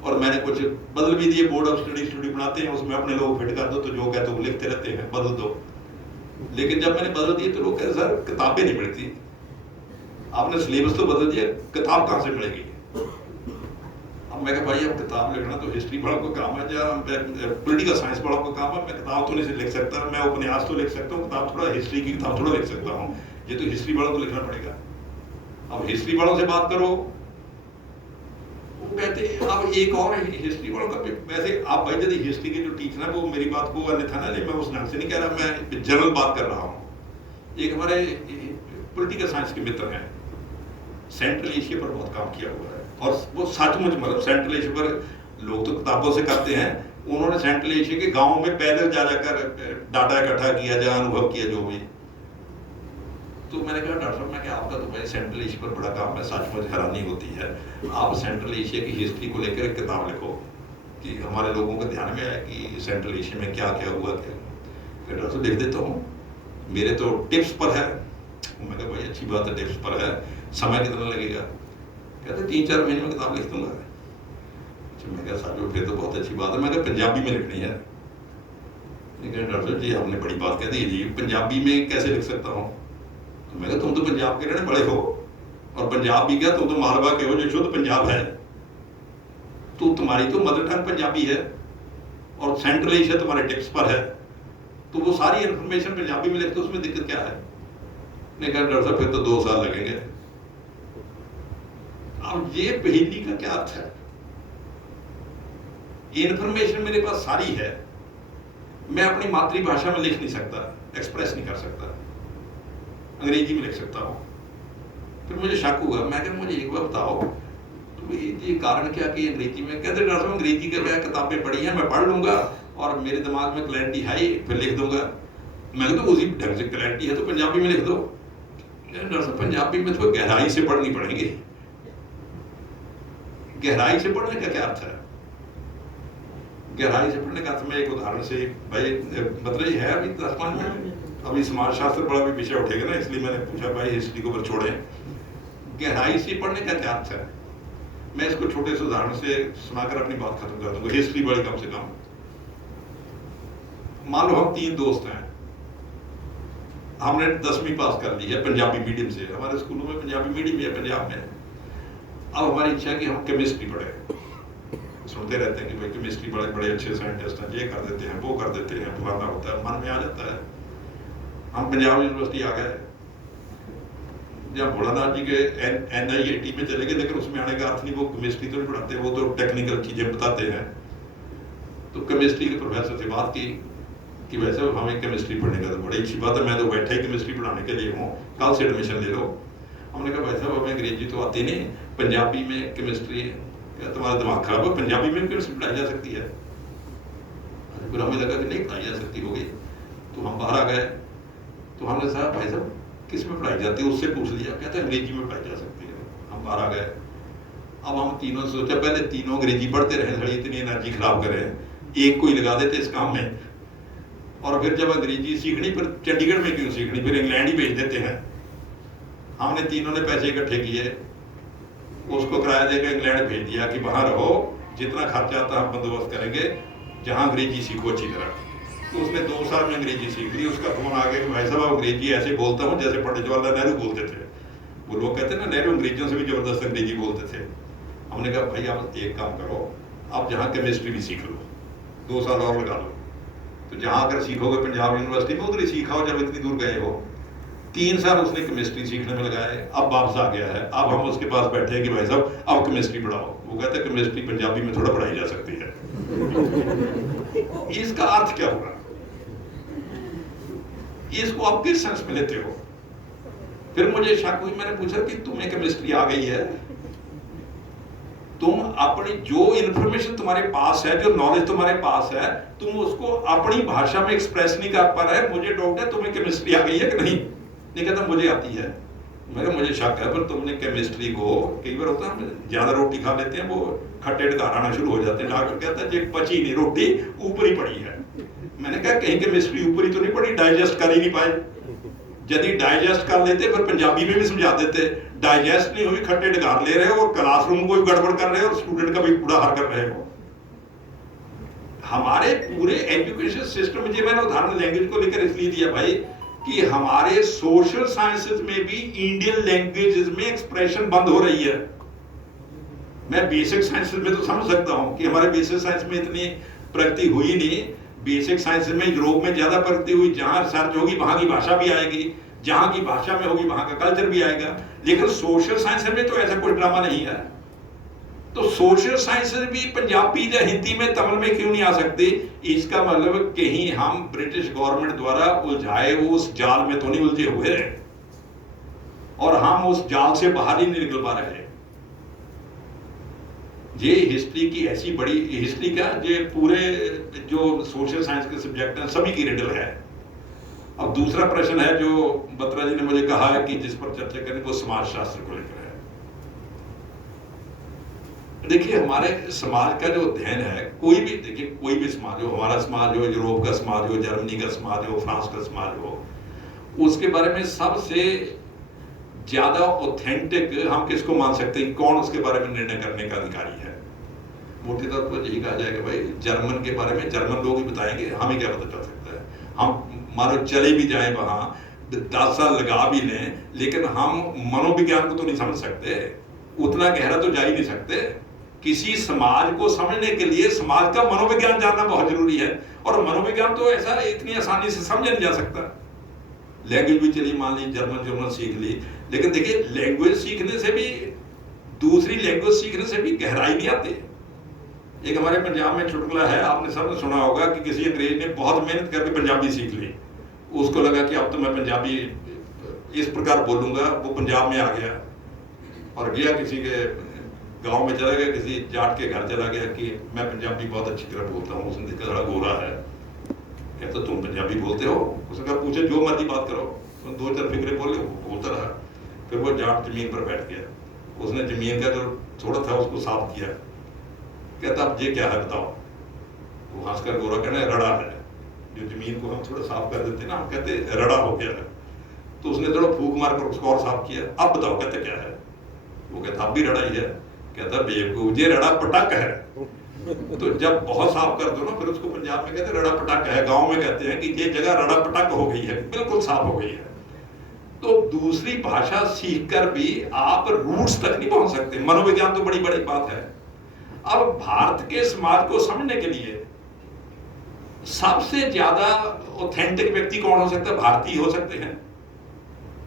और मैंने कुछ बदल भी दिए। बोर्ड ऑफ स्टडी बनाते हैं, उसमें अपने लोग फिट कर दो, तो जो कहते वो लिखते रहते हैं, बदल दो। लेकिन जब मैंने बदल दिए तो लोग कहते सर किताबें नहीं मिलती, आपने सिलेबस तो बदल दिया, किताब कहाँ से मिलेगी? अब मैं कहा भाई अब किताब लिखना तो हिस्ट्री वालों का काम है, या पॉलिटिकल साइंस वालों का काम है। मैं किताब तो नहीं लिख सकता, मैं उपन्यास तो लिख सकता हूँ, किताब थोड़ा हिस्ट्री की किताब थोड़ा लिख सकता हूँ। ये तो हिस्ट्री वालों को लिखना पड़ेगा। अब हिस्ट्री वालों से बात करो, वो कहते हैं अब एक और हिस्ट्री वालों का। वैसे आप भाई यदि हिस्ट्री के जो टीचर है वो मेरी बात को अन्यथा ना ले, मैं उस ढंग से नहीं कह रहा, मैं जनरल बात कर रहा हूँ। एक हमारे पॉलिटिकल साइंस के मित्र हैं, सेंट्रल एशिया पर बहुत काम किया हुआ है, और वो सचमुच मतलब सेंट्रल एशिया पर लोग तो किताबों से करते हैं, उन्होंने सेंट्रल एशिया के गाँव में पैदल जा जाकर डाटा इकट्ठा किया, जहाँ अनुभव किया जो भी। तो मैंने कहा डॉक्टर साहब, मैं क्या आपका तो भाई सेंट्रल एशिया पर बड़ा काम है, सचमुच हैरानी होती है, आप सेंट्रल एशिया की हिस्ट्री को लेकर एक किताब लिखो कि हमारे लोगों को ध्यान में आए कि सेंट्रल एशिया में क्या क्या हुआ। क्या डॉक्टर साहब लिख देता हूँ, मेरे तो टिप्स पर है। मैं कहा भाई अच्छी बात है, टिप्स पर है, समय कितना लगेगा? कहते 3-4 महीने में किताब लिख दूंगा। मैं कहा साहब फिर तो बहुत अच्छी बात है। मैं कहा पंजाबी में लिखनी है। लेकिन डॉक्टर जी आपने बड़ी बात कह दी जी, पंजाबी में कैसे लिख सकता हूँ? तो मैं कहा तुम तो पंजाब के रहने बड़े हो, और पंजाब भी क्या, तुम तो मालवा के हो जो शुद्ध पंजाब है, तो तुम्हारी तो मदर टंग पंजाबी है, और सेंट्रल एशिया तुम्हारे टिप्स पर है, तो वो सारी इंफॉर्मेशन पंजाबी में लिखते, उसमें दिक्कत क्या है? नहीं कहा डॉक्टर साहब फिर तो 2 साल लगेंगे। अब ये पहेली का क्या अर्थ है? इंफॉर्मेशन मेरे पास सारी है, मैं अपनी मातृभाषा में लिख नहीं सकता, एक्सप्रेस नहीं कर सकता, अंग्रेजी में लिख सकता हूँ। फिर मुझे शक हुआ, मैं कहा मुझे एक बार बताओ तो ये कारण क्या कि अंग्रेजी में? कहते डॉक्टर साहब अंग्रेजी के मैं किताबें पढ़ी हैं, मैं पढ़ लूंगा और मेरे दिमाग में क्लैरिटी है, फिर लिख दूंगा। मैं तो उसी ढंग से क्लैरिटी है तो पंजाबी में लिख दो। डॉक्टर साहब पंजाबी में तो गहराई से पढ़नी पड़ेगी। गहराई से पढ़ने का क्या अर्थ है? गहराई से पढ़ने का अर्थ में एक उदाहरण से भाई मतलब ये है, अभी 10-5 मिनट अभी समाज शास्त्र बड़ा भी विषय उठेगा ना, इसलिए मैंने पूछा भाई हिस्ट्री को ऊपर छोड़े। गहराई से पढ़ने का क्या अर्थ है? मैं इसको छोटे से उदाहरण से सुनाकर अपनी बात खत्म कर दूंगा। हिस्ट्री बड़ी कम से कम, मान लो हम 3 दोस्त हैं, हमने 10वीं पास कर ली है पंजाबी मीडियम से, हमारे स्कूलों में पंजाबी मीडियम है पंजाब में। अब हमारी इच्छा है कि हम केमिस्ट्री पढ़े। सुनते रहते हैं कि भाई केमिस्ट्री बड़े अच्छे साइंटिस्ट हैं, ये कर देते हैं, वो कर देते हैं, फलाना होता है, मन में आ जाता है। हम पंजाब यूनिवर्सिटी आ गए, जब भोलानाथ जी के NIAT में चले गए, लेकिन उसमें आने का अर्थ नहीं वो केमिस्ट्री तो नहीं पढ़ाते, वो तो टेक्निकल चीजें बताते हैं। तो केमिस्ट्री के प्रोफेसर से बात की कि वैसे हमें केमिस्ट्री पढ़ने का तो बड़ी अच्छी बात है, मैं तो बैठा ही केमिस्ट्री पढ़ाने के लिए हूँ, कल से एडमिशन ले लो। हमने कहा भाई साहब हमें अंग्रेजी तो आती नहीं, पंजाबी में केमिस्ट्री, क्या तुम्हारा दिमाग खराब है, पंजाबी में केमिस्ट्री पढ़ाई जा सकती है? फिर हमें लगा कि नहीं पढ़ाई जा सकती होगी, तो हम बाहर आ गए। तो हमने कहा भाई साहब किस में पढ़ाई जाती है, उससे पूछ लिया, कहते हैं अंग्रेजी में पढ़ाई जा सकती है। हम बाहर आ गए। अब हम तीनों सोचा, पहले तीनों अंग्रेजी पढ़ते रहे, थोड़ी इतनी एनर्जी खराब करें, एक को ही लगा देते इस काम में। और फिर जब अंग्रेजी सीखनी, फिर चंडीगढ़ में क्यों सीखनी, फिर इंग्लैंड ही भेज देते हैं। हमने तीनों ने पैसे इकट्ठे किए, उसको किराया देकर इंग्लैंड भेज दिया कि वहां रहो, जितना खर्चा आता है हम बंदोबस्त करेंगे, जहां अंग्रेजी सीखो अच्छी तरह। तो उसने 2 साल में अंग्रेजी सीख ली। उसका फोन आ गया कि भाई साहब अंग्रेजी ऐसे बोलता हूँ जैसे पंडित जवाहरलाल नेहरू बोलते थे। वो लोग कहते हैं ना, नेहरू अंग्रेजियों से भी जबरदस्त अंग्रेजी बोलते थे। हमने कहा भाई आप एक काम करो, आप जहाँ केमिस्ट्री भी सीख लो, 2 साल और लगा लो, तो जहाँ अगर सीखोगे पंजाब यूनिवर्सिटी में, उधर ही सीखा हो जब इतनी दूर गए हो। 3 साल उसने केमिस्ट्री सीखने में लगाए, अब वापस आ गया है। अब हम उसके पास बैठे हैं कि भाई साहब अब केमिस्ट्री पढ़ाओ। वो कहते हैं केमिस्ट्री पंजाबी में थोड़ा पढ़ाई जा सकती है। इसका अर्थ क्या होगा? इसको आप किस सेंस में लेते हो? फिर मुझे शक हुई, मैंने पूछा कि तुम्हें केमिस्ट्री आ गई है, तुम अपनी जो इंफॉर्मेशन तुम्हारे पास है, जो नॉलेज तुम्हारे पास है, तुम उसको अपनी भाषा में एक्सप्रेस नहीं कर पा रहे। मुझे डाउट है तुम्हें केमिस्ट्री आ गई है कि नहीं। नहीं कहता मुझे आती है। मैं मुझे शक है, पर तुमने केमिस्ट्री को, कई बार होता है हम ज्यादा रोटी खा लेते हैं, वो खट्टे ढकार आना शुरू हो जाते हैं। डॉक्टर कहता है जी पची नहीं रोटी, ऊपर ही पड़ी है। मैंने कहा कहीं केमिस्ट्री ऊपर ही तो नहीं पड़ी, डाइजेस्ट कर ही नहीं पाए। यदि डाइजेस्ट कर लेते फिर पंजाबी में भी समझा देते। डाइजेस्ट नहीं हुई, खट्टे ढकार ले रहे हो और क्लासरूम को भी गड़बड़ कर रहे हो और स्टूडेंट का भी कूड़ा हार कर रहे हो। हमारे पूरे एजुकेशन सिस्टम में, मैंने उदाहरण लैंग्वेज को लेकर इसलिए दिया भाई कि हमारे सोशल साइंसेज में भी इंडियन लैंग्वेजेस में एक्सप्रेशन बंद हो रही है। मैं बेसिक साइंसेज में तो समझ सकता हूं कि हमारे बेसिक साइंस में इतनी प्रगति हुई नहीं। बेसिक साइंस में यूरोप में ज्यादा प्रगति हुई, जहां रिसर्च होगी वहां की भाषा भी आएगी, जहां की भाषा में होगी वहां का कल्चर भी आएगा। लेकिन सोशल साइंस में तो ऐसा कोई ड्रामा नहीं है। तो सोशल साइंस भी पंजाबी या हिंदी में, तमिल में क्यों नहीं आ सकती? इसका मतलब कहीं हम ब्रिटिश गवर्नमेंट द्वारा उलझाए उस जाल में तो नहीं उलझे हुए हैं, और हम उस जाल से बाहर ही नहीं निकल पा रहे हैं। ये हिस्ट्री की ऐसी बड़ी हिस्ट्री का, ये पूरे जो सोशल साइंस के सब्जेक्ट हैं सभी की रिडल है। अब दूसरा प्रश्न है जो बत्रा जी ने मुझे कहा है कि जिस पर चर्चा करें, वो समाज शास्त्र को लेकर है। देखिए हमारे समाज का जो अध्ययन है, कोई भी देखिए, कोई भी समाज हो, हमारा समाज हो, यूरोप का समाज हो, जर्मनी का समाज हो, फ्रांस का समाज हो, उसके बारे में सबसे ज्यादा ऑथेंटिक हम किसको मान सकते हैं, कौन उसके बारे में निर्णय करने का अधिकारी है? मोटे तौर पर यही कहा जाएगा भाई जर्मन के बारे में जर्मन लोग ही बताएंगे, हमें क्या पता चल सकता है। हम मानो चले भी जाए वहां 10 साल लगा भी लें, लेकिन हम मनोविज्ञान को तो नहीं समझ सकते, उतना गहरा तो जा ही नहीं सकते। किसी समाज को समझने के लिए समाज का मनोविज्ञान जानना बहुत जरूरी है, और मनोविज्ञान तो ऐसा इतनी आसानी से समझा नहीं जा सकता। लैंग्वेज भी चली, मान ली जर्मन सीख ली, लेकिन देखिए लैंग्वेज सीखने से भी, दूसरी लैंग्वेज सीखने से भी गहराई नहीं आती। एक हमारे पंजाब में चुटकुला है, आपने सबने सुना होगा कि किसी अंग्रेज ने बहुत मेहनत करके पंजाबी सीख ली। उसको लगा कि अब तो मैं पंजाबी इस प्रकार बोलूंगा, वो पंजाब में आ गया और गया किसी के गांव में चला गया, किसी जाट के घर चला गया कि मैं पंजाबी बहुत अच्छी तरह बोलता हूँ। उसने देखा थोड़ा गोरा है, कहता तो तुम पंजाबी बोलते हो? उसने कहा पूछे जो मर्जी बात करो। उसने 2-4 फिक्रे बोले, बोलता रहा। फिर वो जाट जमीन पर बैठ गया, उसने जमीन का जो थोड़ा था उसको साफ किया, कहता अब ये क्या है बताओ? वो हंसकर गोरा कहना रड़ा है, जो जमीन को हम थोड़ा साफ कर देते ना, हम कहते रड़ा हो गया है। तो उसने थोड़ा फूक मार कर उसको और साफ किया, अब बताओ कहते क्या है? वो कहता अब भी रड़ा ही है। कहता बेवकूफ, ये रड़ा पटक है। तो जब बहुत साफ कर दो ना, फिर उसको पंजाब में कहते रड़ा पटक है, गांव में कहते हैं कि ये जगह रड़ा पटक हो गई है, बिल्कुल साफ हो गई है। तो दूसरी भाषा सीखकर भी आप रूट्स तक नहीं पहुंच सकते। मनोविज्ञान तो बड़ी बड़ी बात है। अब भारत के समाज को समझने के लिए सबसे ज्यादा ऑथेंटिक व्यक्ति कौन हो सकता है? भारतीय हो सकते हैं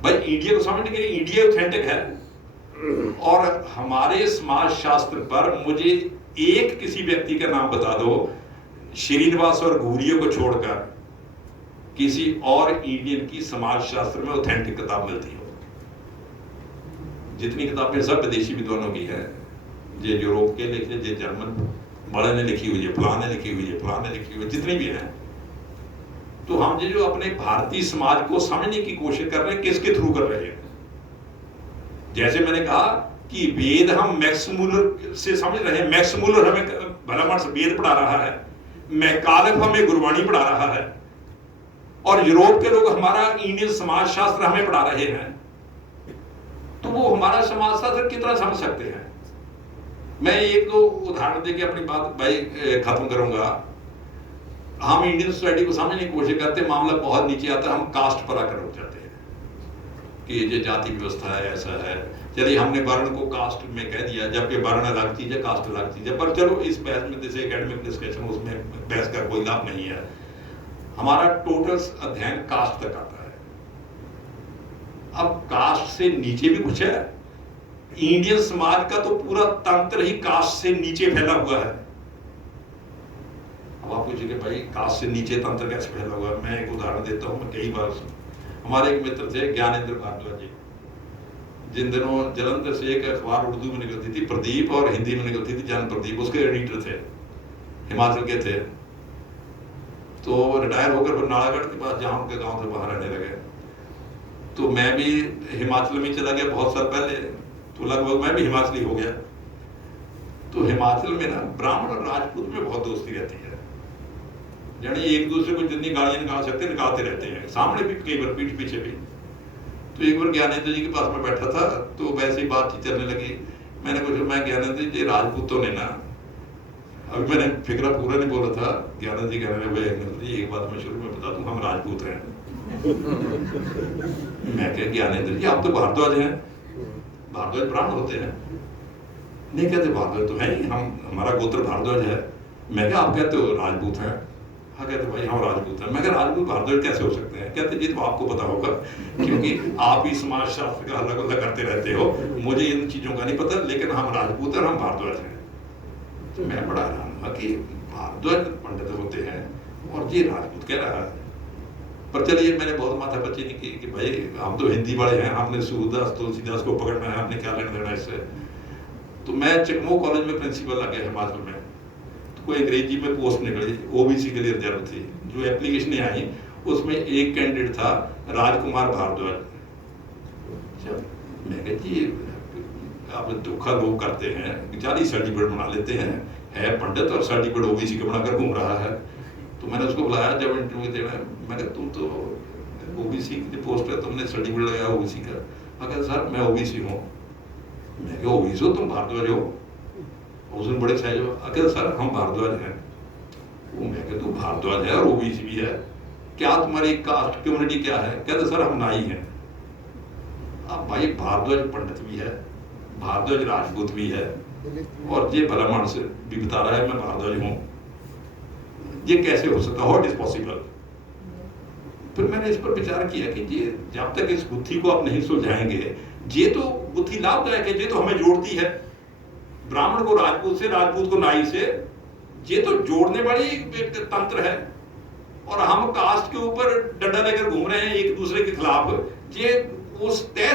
भाई। इंडिया को समझने के लिए इंडिया ऑथेंटिक है। और हमारे समाज शास्त्र पर मुझे एक किसी व्यक्ति का नाम बता दो, श्रीनिवास और घूरियो को छोड़कर किसी और इंडियन की समाज शास्त्र में ऑथेंटिक किताब मिलती हो? जितनी किताबें सब विदेशी विद्वानों की है, ये यूरोप के लिखे, ये जर्मन बड़े ने लिखी हुई है, फलाने लिखी हुई है, फलाने लिखी हुई है, जितनी भी हैं। तो हम ये जो अपने भारतीय समाज को समझने की कोशिश कर रहे हैं, किसके थ्रू कर रहे हैं? जैसे मैंने कहा कि वेद हम मैक्स मूलर से समझ रहे हैं, मैक्स मूलर हमें भला मानस वेद पढ़ा रहा है, मैकाले हमें गुरबाणी पढ़ा रहा है, और यूरोप के लोग हमारा इंडियन समाज शास्त्र हमें पढ़ा रहे हैं, तो वो हमारा समाज शास्त्र कितना समझ सकते हैं? मैं एक दो उदाहरण देके अपनी बात भाई खत्म करूंगा। हम इंडियन सोसाइटी को समझने की कोशिश करते हैं, मामला बहुत नीचे आता है, हम कास्ट पर आकर रुक जाते हैं कि ये जाति व्यवस्था है, ऐसा है। चलिए हमने वर्ण को कास्ट में कह दिया, जबकि वर्ण अलग चीज है, कास्ट अलग चीज है। पर चलो इस बहस में जैसे एकेडमिक डिस्कशन, उसमें बहस का कोई लाभ नहीं है। हमारा टोटल अध्ययन कास्ट तक आता है। अब कास्ट से नीचे भी कुछ है। इंडियन समाज का तो पूरा तंत्र ही कास्ट से नीचे फैला हुआ है। अब आप पूछिए भाई कास्ट से नीचे तंत्र कैसे फैला हुआ है? मैं एक उदाहरण देता हूं, मैं कई बार हमारे एक मित्र थे ज्ञानेंद्र भारद्वाज जी, जिन दिनों जलंधर से एक अखबार उर्दू में निकलती थी प्रदीप, और हिंदी में निकलती थी जन प्रदीप, उसके एडिटर थे, हिमाचल के थे। तो रिटायर होकर फिर नालागढ़ के पास जहाँ उनके गांव से बाहर रहने लगे। तो मैं भी हिमाचल में चला गया बहुत साल पहले, तो लगभग मैं भी हिमाचली हो गया। तो हिमाचल में ना ब्राह्मण और राजपूत में बहुत दोस्ती रहती है, यानी एक दूसरे को जितनी गालियां निकाल सकते निकालते रहते हैं, सामने भी कई बार, पीठ पीछे भी। तो एक बार ज्ञानेंद्र जी के पास में बैठा था, तो वैसे ही बातचीत चलने लगी। मैंने पूछा, मैं ज्ञानेंद्र जी राजपूतों ने ना, अभी मैंने फिक्रा पूरा नहीं बोला था, ज्ञानेंद्र जी कहने लगे, एक बात मैं शुरू में बता दूं, हम राजपूत हैं। मैं क्या ज्ञानेंद्र जी आप तो भारद्वाज हैं, भारद्वाज ब्राह्मण होते हैं? नहीं, कहते भारद्वाज तो है ही, हमारा गोत्र भारद्वाज है। मैं क्या आप कहते हो राजपूत हैं? हाँ, कहते भाई हम राजपूत हैं। मैं क्या राजपूत भारद्वाज कैसे हो सकते हैं? कहते जी तो आपको पता होगा, क्योंकि आप ही समाज शास्त्र का अलग अलग करते रहते हो, मुझे इन चीजों का नहीं पता, लेकिन हम राजपूत हैं, हम भारद्वाज हैं। तो मैं बड़ा हैरान हुआ कि भारद्वाज पंडित होते हैं और ये राजपूत कह रहा है। पर चलिए मैंने बहुत माथापच्ची नहीं की कि भाई हम तो हिंदी वाले हैं, हमने सूरदास तुलसीदास को पकड़ना है, हमने क्या लेना देना इससे। तो मैं चिकमो कॉलेज में प्रिंसिपल लग गया हिमाचल में। तो कोई अंग्रेजी में पोस्ट निकली, ओबीसी के लिए रिजर्व थी। जो एप्लीकेशन आई उसमें एक कैंडिडेट था राजकुमार भारद्वाज। मैं कहती आप धोखा लोग करते हैं, बेचारी सर्टिफिकेट बना लेते हैं, है पंडित और सर्टिफिकेट ओबीसी का बनाकर घूम रहा है। तो मैंने उसको बुलाया जब इंटरव्यू देना, मैंने तुम तो ओबीसी की पोस्ट है, तुमने सर्टिफिकेट लगाया ओबीसी का? मैं कहता सर मैं ओबीसी हूँ। मैं क्या ओबीसी हो तुम भारद्वाज हो? उस दिन बड़े सहज हो, कहते सर हम भारद्वाज हैं। वो मैं कहता तू भारद्वाज है और ओबीसी भी है, क्या तुम्हारी कास्ट कम्युनिटी क्या है? कहते सर हम नाई हैं। अब भाई भारद्वाज पंडित भी है, भारद्वाज राजपूत भी है, और ये भला मानस भी बता रहा है मैं भारद्वाज हूँ। ये कैसे हो सकता? What is possible? फिर मैंने इस पर विचार किया कि ये जब तक इस गुत्थी को आप नहीं सुलझाएंगे, ये तो गुत्थी लाभदायक है, ये तो हमें जोड़ती है, ब्राह्मण को राजपूत से, राजपूत को नाई से, ये तो जोड़ने वाली एक तंत्र है। और हम कास्ट के ऊपर डंडा लेकर घूम रहे हैं एक दूसरे के खिलाफ, ये उस तय